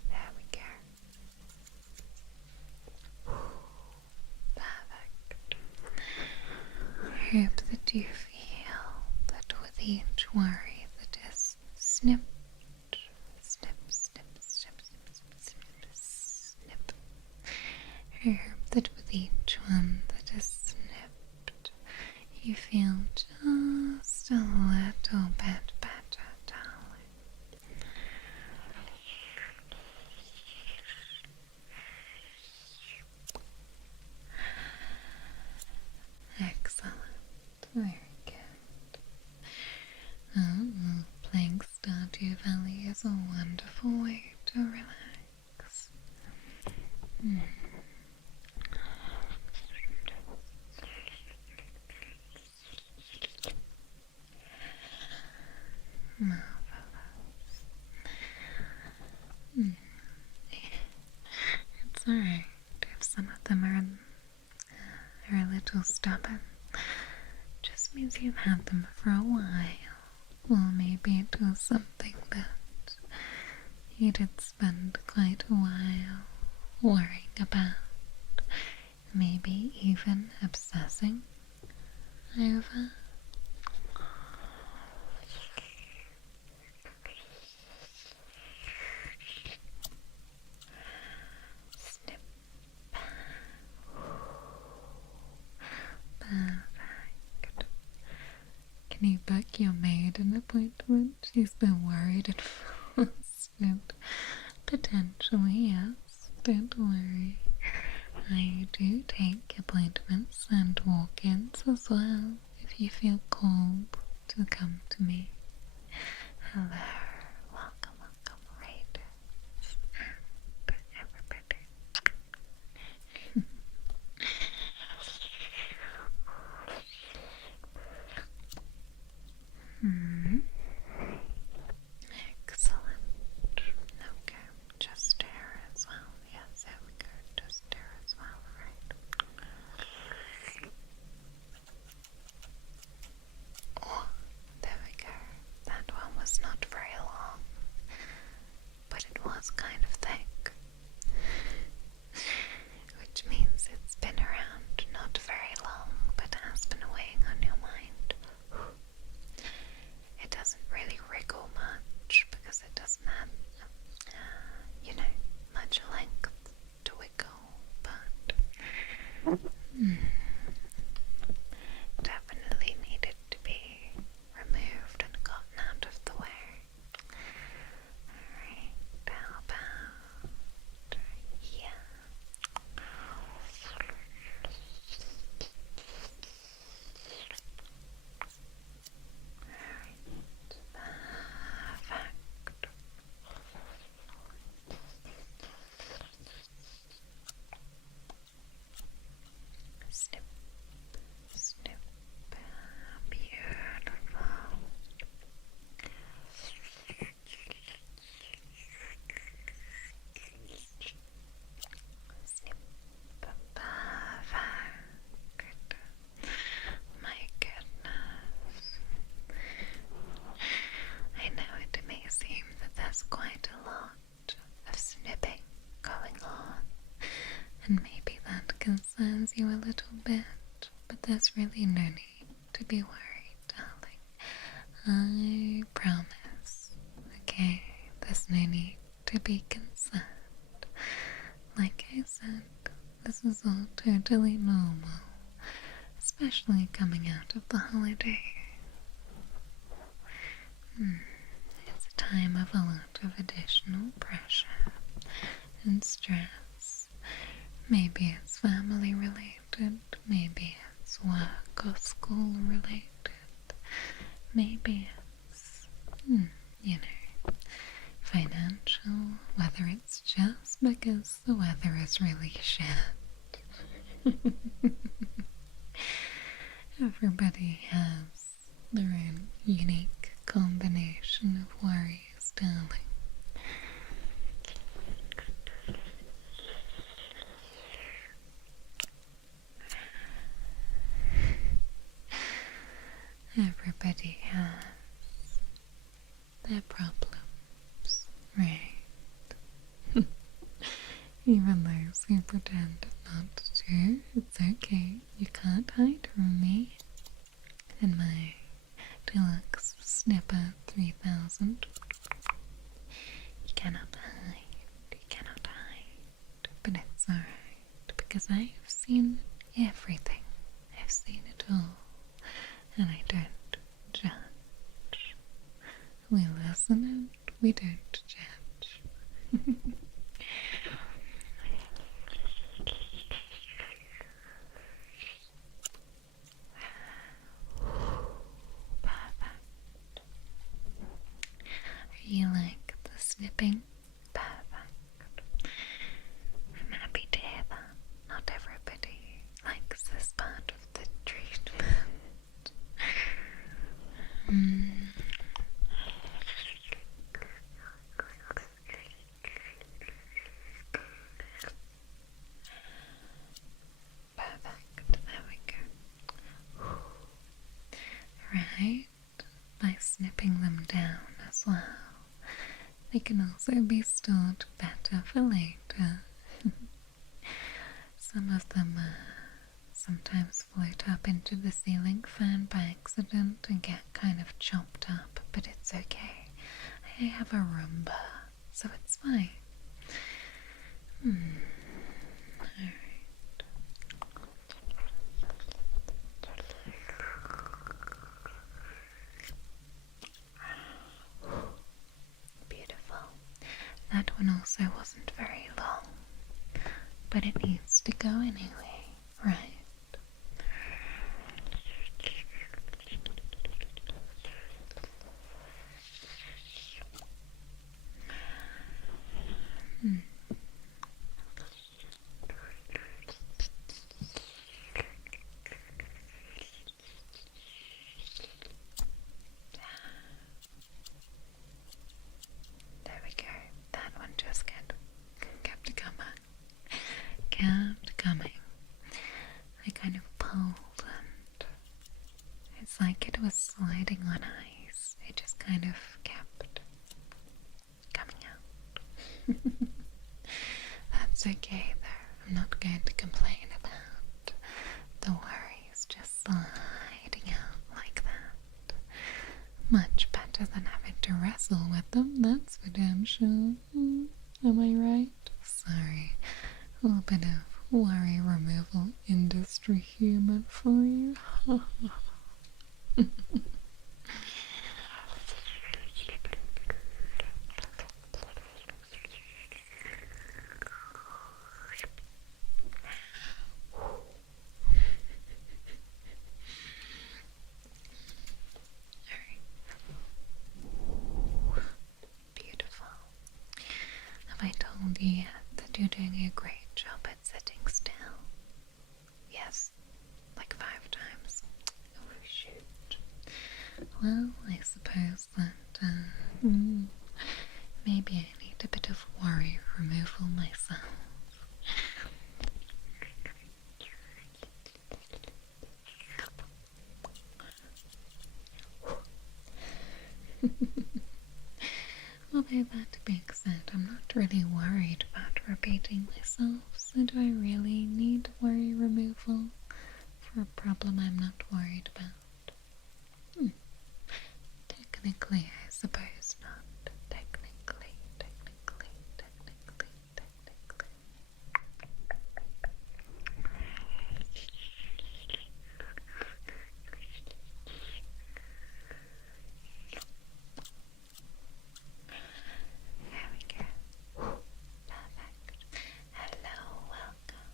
There we go. Perfect. I hope that you feel that with each worry that is snipped, snip, snip, snip, snip, snip, snip, snip. I hope that with each one that is snipped, you feel just a little bit better, darling. Excellent. Very good. Playing Stardew Valley is a wonderful way to relax. Marvelous. It's alright if some of them are a little stubborn. Just means you've had them for a while. Or maybe it was something that you did spend quite a while worrying about. Maybe even obsessing over. Snip. Perfect. Can you book your maid an appointment? She's been worried and flustered. Potentially, yes. Don't worry. I do take appointments and walk-ins as well, if you feel called to come to me. Hello, welcome, welcome, raiders, and everybody. Excellent. Okay, just hair as well. Yes, there we go. Just hair as well, right? Oh, there we go. That one was not very scares you a little bit, but there's really no need to be worried, darling. I promise. Okay, there's no need to be concerned. Like I said, this is all totally normal, especially coming out of the holiday. It's a time of a lot of additional pressure and stress. Maybe it's family related, maybe it's work or school related, maybe it's, financial, whether it's just because the weather is really shit. Everybody has their own unique combination of worries, darling. Everybody has their problems, right? Even those who pretend not to, it's okay. You can't hide from me. And my deluxe snipper 3000. You cannot hide, but it's alright, because I have seen everything. I've seen it all, and I don't judge. We listen and we don't judge. You like the snipping? Perfect. I'm happy to hear that. Not everybody likes this part of the treatment. Perfect. There we go. Right. By snipping them down as well. They can also be stored better for later. Some of them sometimes float up into the ceiling fan by accident and get kind of chopped up, but it's okay. I have a Roomba, so it's fine. Alright. That one also wasn't very long, but it needs to go anyway, right? Coming. I kind of pulled and it's like it was sliding on ice. It just kind of kept coming out. That's okay though. I'm not going to complain about the worries just sliding out like that. Much better than having to wrestle with them, that's for damn sure. Am I right? Sorry. A little bit of worry removal industry humor for you. Beautiful. Have I told you yet that you're doing a great job at sitting still? Yes, like 5 times. Oh shoot. Well, I suppose that maybe I need a bit of worry removal myself. Although that being said, I'm not really worried about repeating myself, so do I really need worry removal for a problem I'm not worried about? Technically, I suppose not. Technically. There we go. Perfect. Hello, welcome.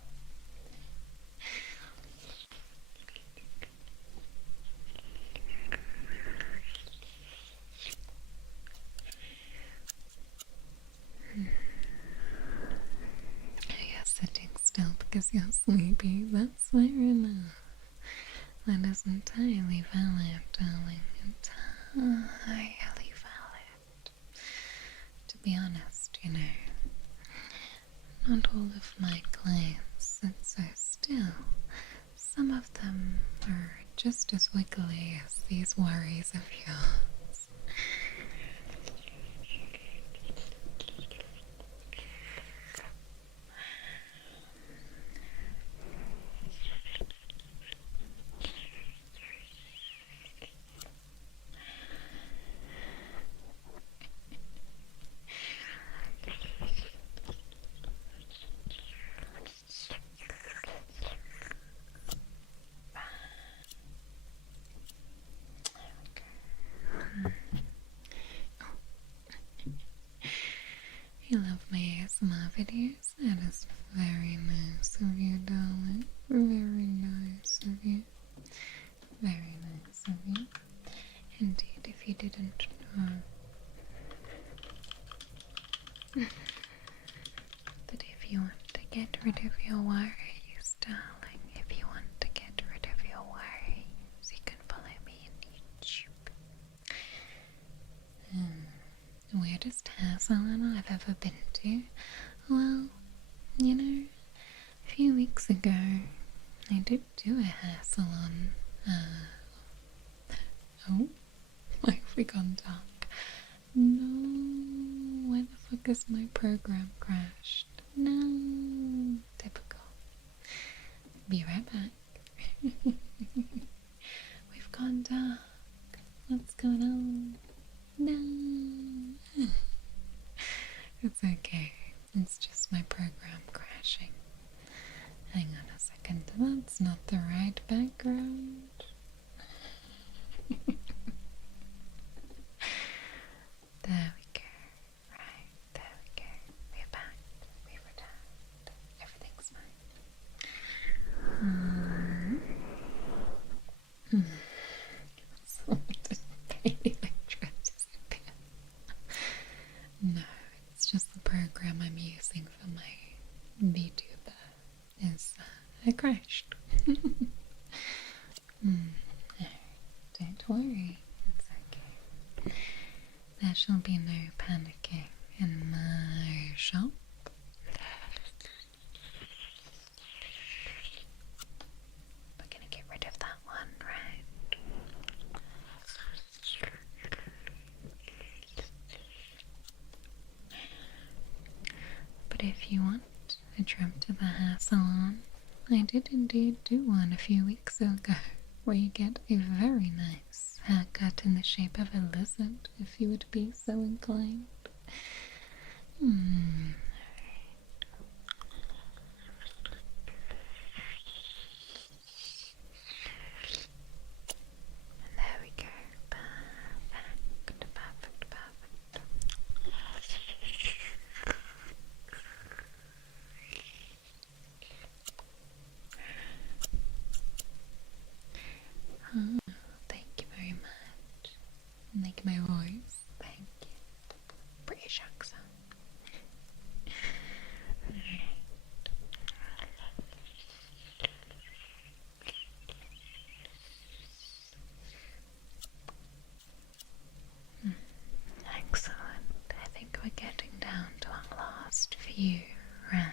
You're sitting still because you're sleepy. That's fair enough. That is entirely valid, darling. Entirely valid. To be honest, not all of my clients sit so still. Some of them are just as wiggly as these worries of yours. You love my ASMR videos? That is very nice of you, darling. Very nice of you. Very nice of you. Indeed, if you didn't know. But if you want to get rid of your worries, darling, if you want to get rid of your worries, you can follow me on YouTube. Weirdest hair salon I've ever been to? Well, a few weeks ago, I did do a hair salon. Oh, why have we gone dark? No, why the fuck has my program crashed? No, typical. Be right back. We've gone dark. What's going on? No. It's okay. It's just my program crashing. Hang on a second. That's not the right background. There we go. Right, there we go. We're back. We've returned. Everything's fine. So did the electricity. No, it's just the program I'm using for my vtuber it crashed. Don't worry, it's okay. There shall be no panicking in my shop. We're gonna get rid of that one, right? But if you want a trip to the hair salon, I did indeed do one a few weeks ago, where you get a very nice haircut in the shape of a lizard, if you would be so inclined. There we go. Perfect. Thank you very much. Like my voice. Thank you. British accent. Excellent. I think we're getting down to our last view, right?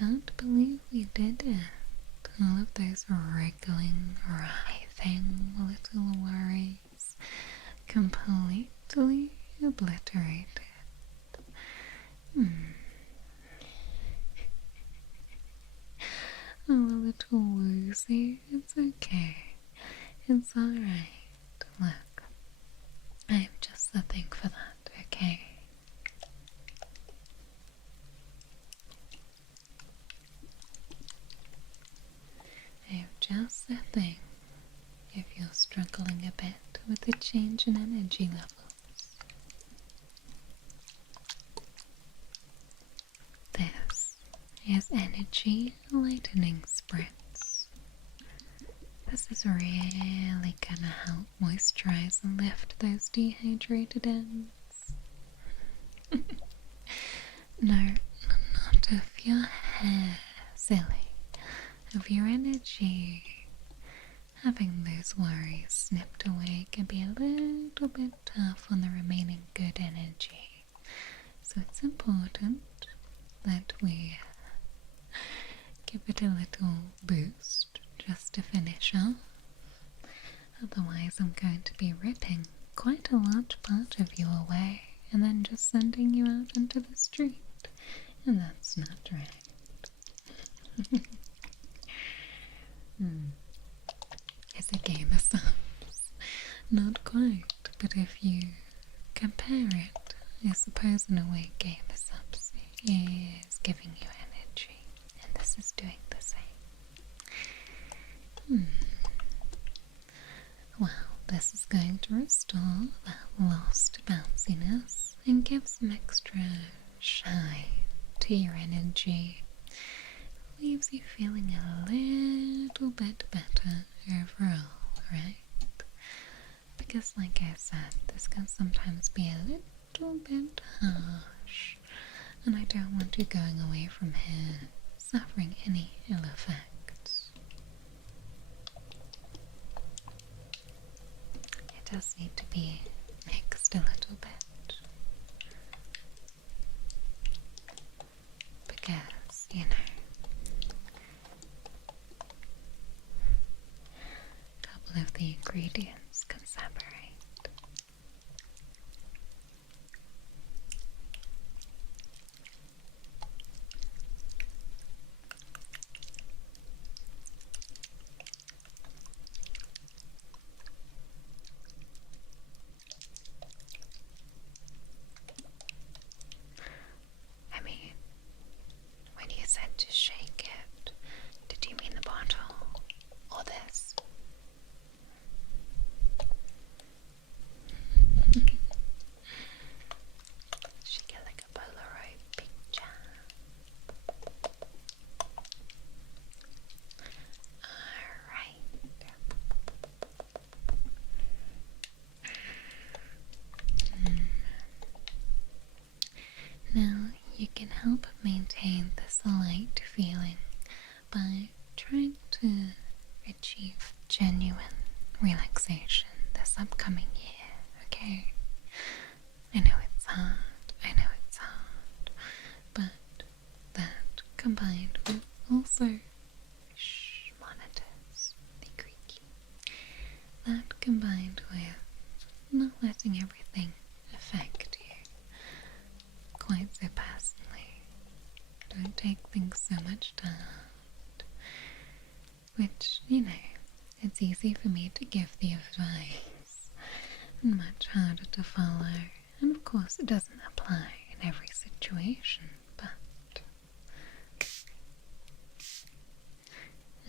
can't believe we did it. All of those wriggling, writhing little worries completely obliterated. Oh, a little woozy. It's okay. It's alright. Look, I'm just the thing for that, okay? I'm just the thing if you're struggling a bit with the change in energy levels. This is energy lightening spritz. This is really gonna help moisturize and lift those dehydrated ends. No, not of your hair, silly. Of your energy. Having those worries snipped away can be a little bit tough on the remaining good energy. So it's important that we give it a little boost just to finish off. Otherwise I'm going to be ripping quite a large part of you away and then just sending you out into the street. And that's not right. It's a game of subs. Not quite, but if you compare it, I suppose in a way game of subs is giving you energy, and this is doing the same. Well, this is going to restore that lost bounciness and give some extra shine to your energy. Leaves you feeling a little bit better overall, right? Because like I said, this can sometimes be a little bit harsh, and I don't want you going away from here suffering any ill effects. It does need to be mixed a little bit, because, you know, of the ingredients can separate. I mean, when you said to shake it, did you mean the bottle or this? Shake it like a Polaroid picture. Alright. Now you can help maintain this light feeling by trying to achieve genuine relaxation this upcoming year, okay? I know it's hard, but that combined with also monitors, they creaky. That combined with not letting everything affect you quite so personally. Don't take things so much to heart. Which, you know, it's easy for me to give the advice and much harder to follow. And of course it doesn't apply in every situation, but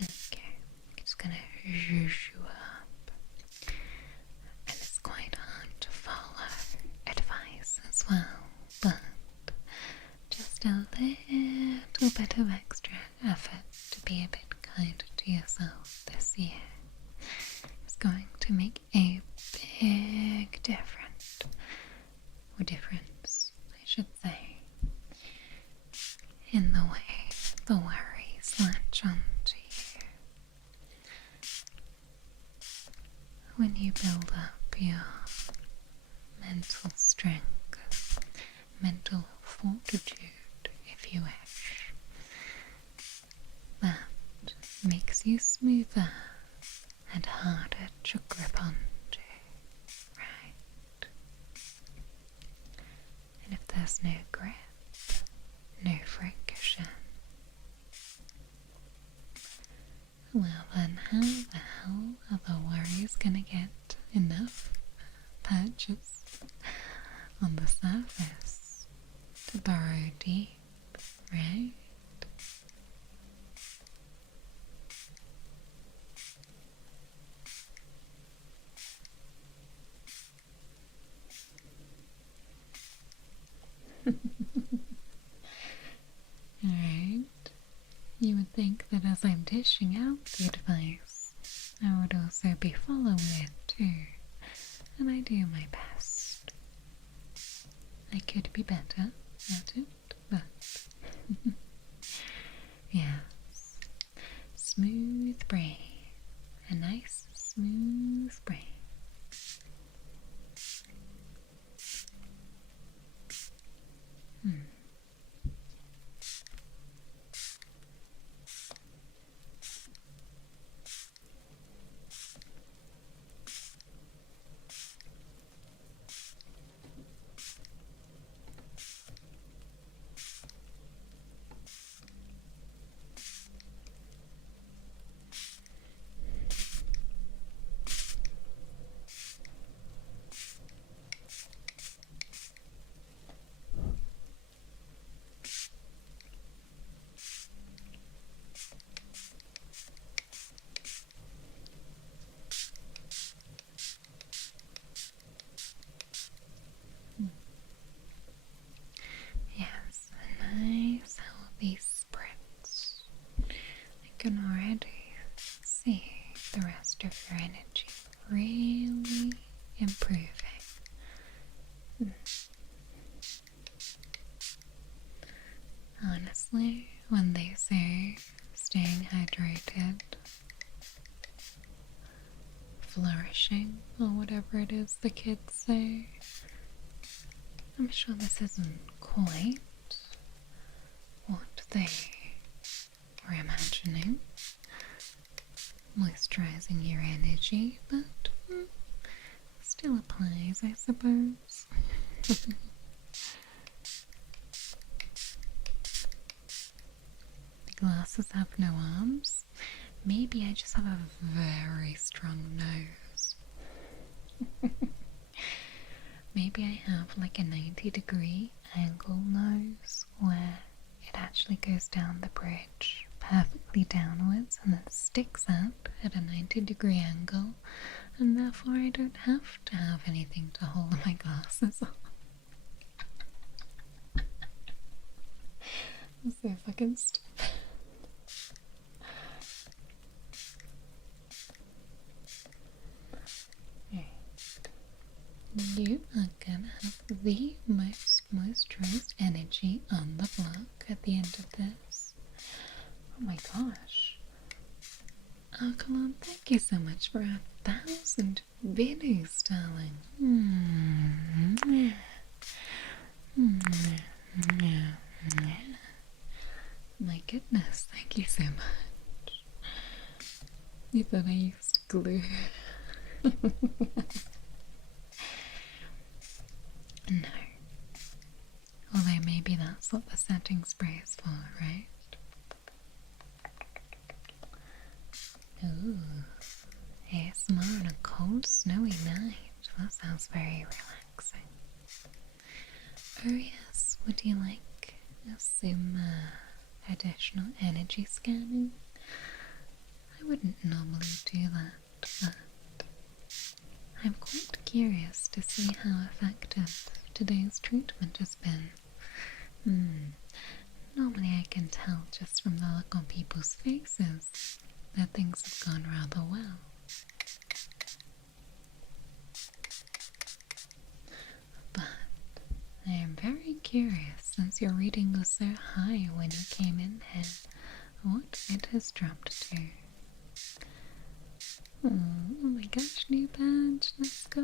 okay, I'm just gonna zhuzh you up. And it's quite hard to follow advice as well, but just a little bit of extra effort to be a bit kinder to yourself this year is going to make a big difference, I should say, in the way the worries latch onto you. When you build up your mental strength, mental fortitude, if you wish, makes you smoother and harder to grip onto, right? And if there's no grip, no friction, well then how the hell are the worries gonna get enough purchase on the surface to burrow deep, right? Alright, you would think that as I'm dishing out the advice, I would also be following it too, and I do my best. I could be better at it, but yes, smooth brain, a nice smooth brain. Yes, a nice healthy spritz. I can already see the rest of your energy really improving. Honestly, when they say staying hydrated, flourishing, or whatever it is the kids say, I'm sure this isn't quite what they were imagining. Moisturizing your energy, but still applies, I suppose. The glasses have no arms. Maybe I just have a very strong nose. Maybe I have like a 90-degree angle nose where it actually goes down the bridge perfectly downwards and then sticks out at a 90-degree angle, and therefore I don't have to have anything to hold my glasses on. Let's see if I can stop. You are gonna have the most moisturized energy on the block at the end of this. Oh my gosh. Oh, come on, thank you so much for 1,000 videos, darling. My goodness, thank you so much. You thought I used glue. No. Although maybe that's what the setting spray is for, right? Ooh. ASMR on a cold, snowy night. That sounds very relaxing. Oh yes, would you like some additional energy scanning? I wouldn't normally do that, but I'm quite curious to see how effective today's treatment has been. Normally I can tell just from the look on people's faces that things have gone rather well. But I am very curious, since your reading was so high when you came in here, what it has dropped to. Oh my gosh, new badge, let's go.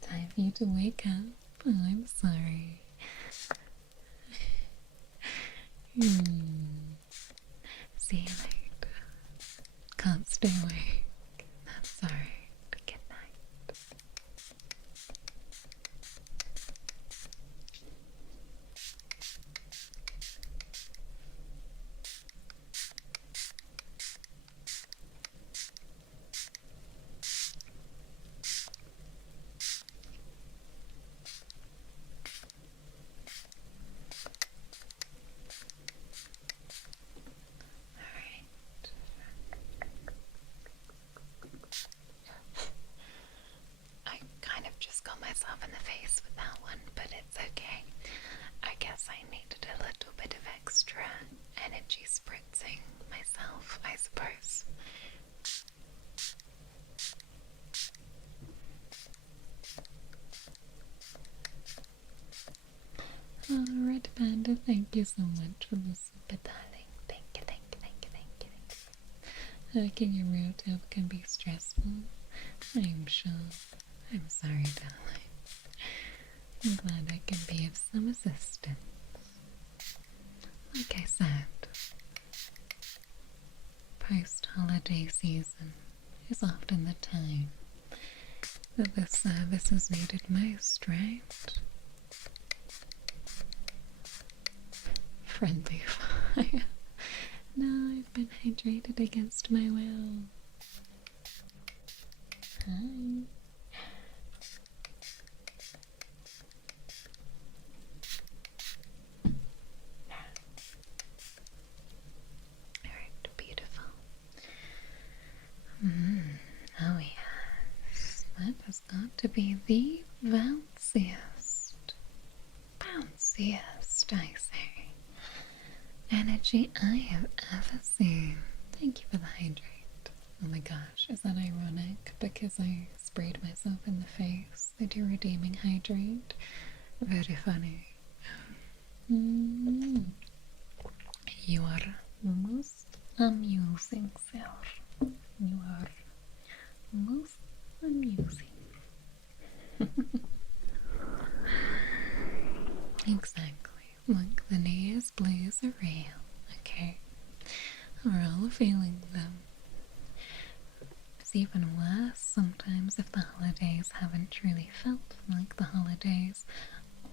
Time for you to wake up. Oh, I'm sorry. in the face with that one, but it's okay. I guess I needed a little bit of extra energy spritzing myself, I suppose. Oh, Red Panda, thank you so much for the super darling. Thank you, thank you, thank you, thank you, thank you. Hacking your routine can be stressful, I'm sure. I'm sorry, darling. I'm glad I can be of some assistance. Like I said, post-holiday season is often the time that this service is needed most, right? Friendly fire. No, I've been hydrated against my will. Hi. Alright, beautiful. Oh yes, that has got to be the bounciest, I say, energy I have ever seen. Thank you for the hydrate. Oh my gosh, is that ironic? Because I sprayed myself in the face. Did you redeeming hydrate? Very funny. You are most amusing, sir. You are most amusing. Exactly. Look, the New blues are real, okay? We're all feeling them. It's even worse sometimes if the holidays haven't truly felt like the holidays.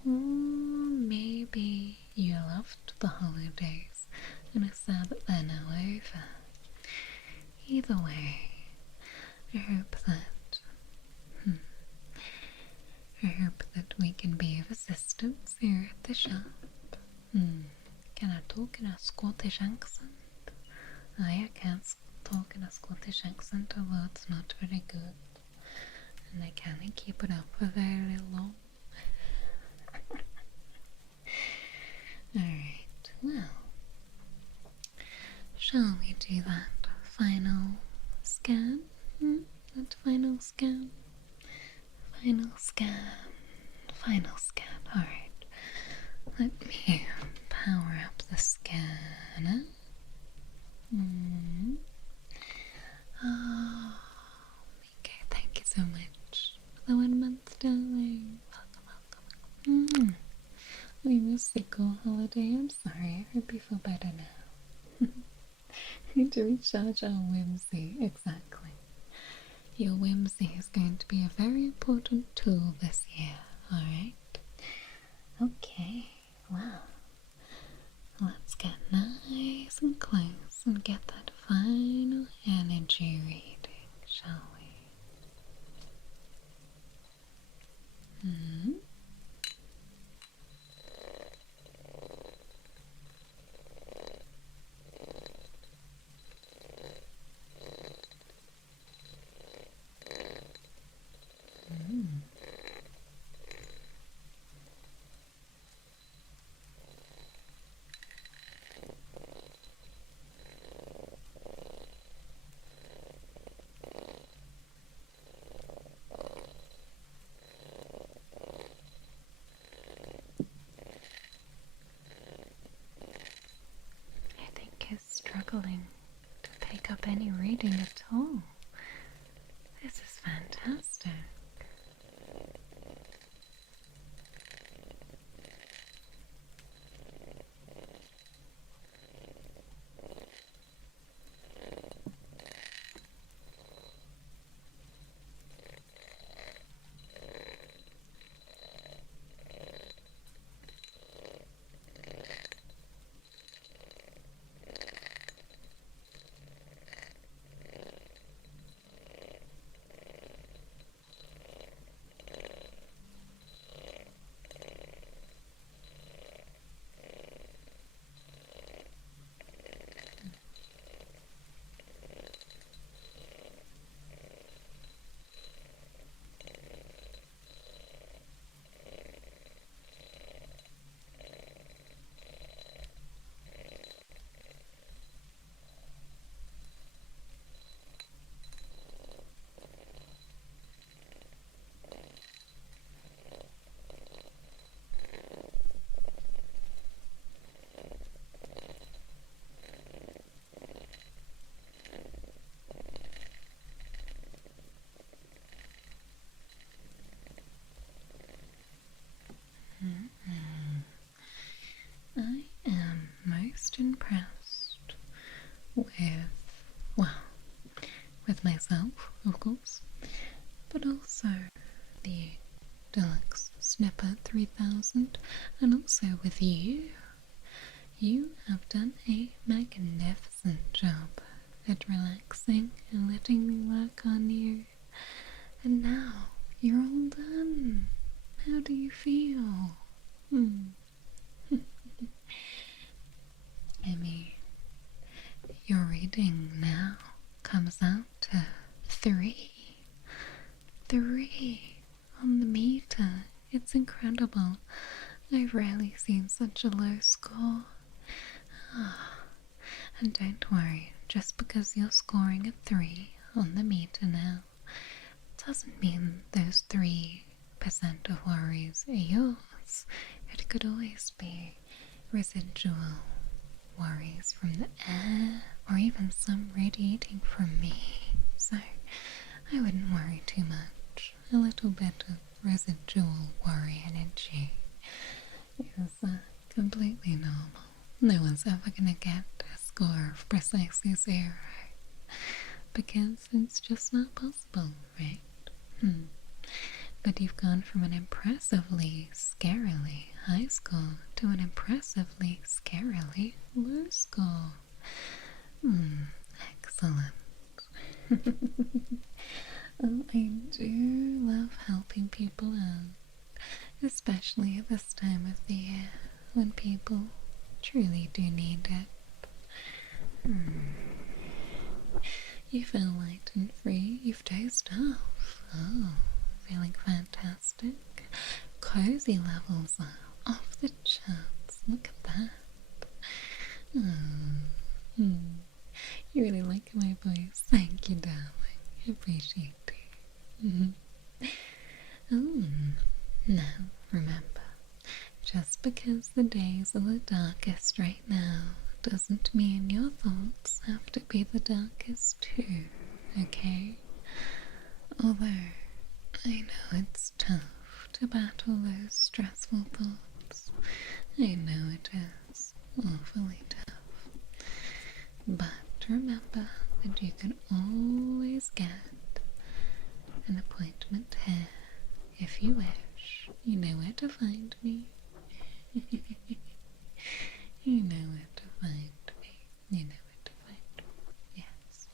Or maybe you loved the holidays and it's sad that they're now over. Either way, I hope that we can be of assistance here at the shop. Can I talk in a Scottish accent? I can't talk in a Scottish accent, although it's not very good. And I can't keep it up for very long. Alright, well, shall we do that final scan? That final scan? Final scan, alright. Let me power up the scanner. Oh, okay, thank you so much for the 1 month, darling. Welcome. We missed the cool holiday. I'm sorry. I hope you feel better now. Need to recharge our whimsy. Exactly. Your whimsy is going to be a very important tool this year, alright? Okay, well, let's get nice and close and get that final energy reading, shall we? Struggling to pick up any reading at all. This is fantastic. with you. You have done a magnificent job at relaxing and letting me work on you. And now you're all done. How do you feel? I mean, your reading now comes out to 3. 3 on the meter. It's incredible. I've rarely seen such a low score. And don't worry, just because you're scoring a 3 on the meter now, doesn't mean those 3% of worries are yours. It could always be residual worries from the air, or even some radiating from me. So I wouldn't worry too much. A little bit of residual worry energy is completely normal. No one's ever gonna get a score of precisely 0, because it's just not possible, right? But you've gone from an impressively, scarily high score to an impressively, scarily low score. Excellent. I do love helping people out, especially at this time of the year when people truly do need it. You feel light and free. You've dozed off. Oh, feeling fantastic. Cozy levels are off the charts. Look at that. You really like my voice. Thank you, darling. I appreciate it. Now, remember, just because the days are the darkest right now doesn't mean your thoughts have to be the darkest too, okay? Although, I know it's tough to battle those stressful thoughts. I know it is awfully tough. But remember that you can always get an appointment here if you wish. You know where to find me. You know where to find me. You know where to find me. Yes.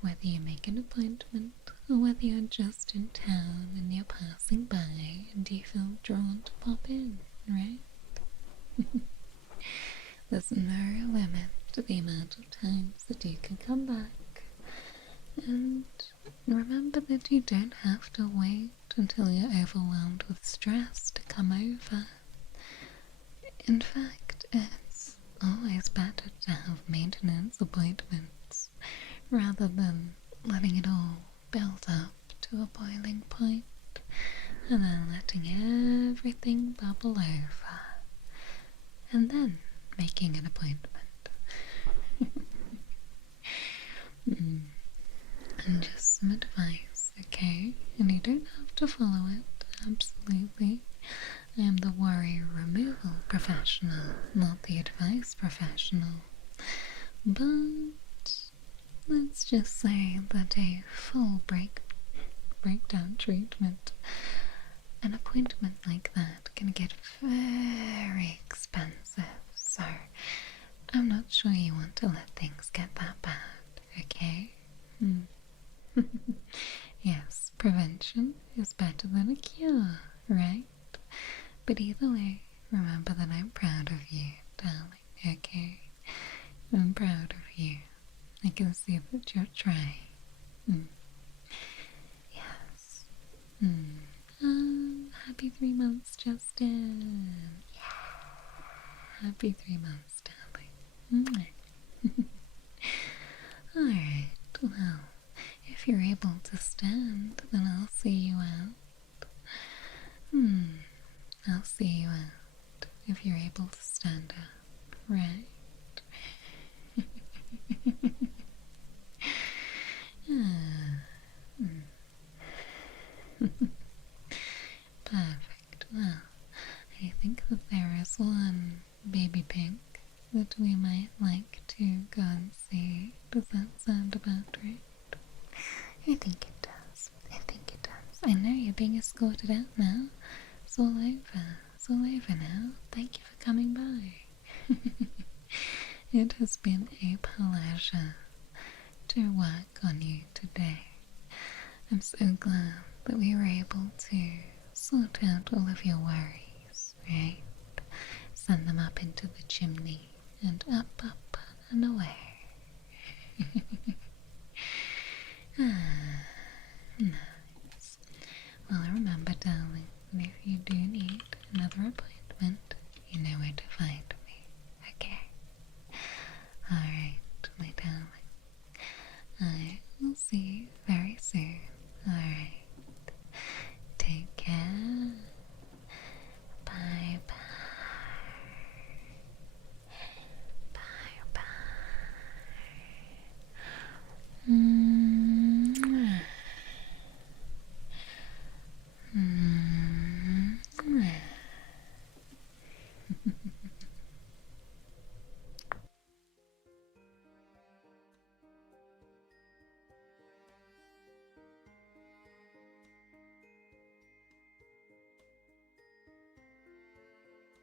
Whether you make an appointment or whether you're just in town and you're passing by and you feel drawn to pop in, right? There's no limit to the amount of times that you can come back. And remember that you don't have to wait until you're overwhelmed with stress to come over. In fact, it's always better to have maintenance appointments rather than letting it all build up to a boiling point and then letting everything bubble over and then making an appointment. And just some advice, okay? And you don't have to follow it, absolutely. I am the worry removal professional, not the advice professional. But let's just say that a full breakdown treatment, an appointment like that can get very expensive. So I'm not sure you want to let things get that bad, okay? Yes, prevention is better than a cure, right? But either way, remember that I'm proud of you, darling, okay? I'm proud of you. I can see that you're trying. Yes. Happy 3 months, Justin. Yeah. Happy 3 months, darling. Alright, well, if you're able to stand, then I'll see you out. I'll see you out if you're able to stand up, right? Perfect. Well, I think that there is one baby pink that we might like to go and see. Does that sound about right? I think it does. I think it does. I know you're being escorted out now. It's all over. It's all over now. Thank you for coming by. It has been a pleasure to work on you today. I'm so glad that we were able to sort out all of your worries, right? Send them up into the chimney and up and away. Nice. Well, remember, darling, if you do need another appointment, you know where to find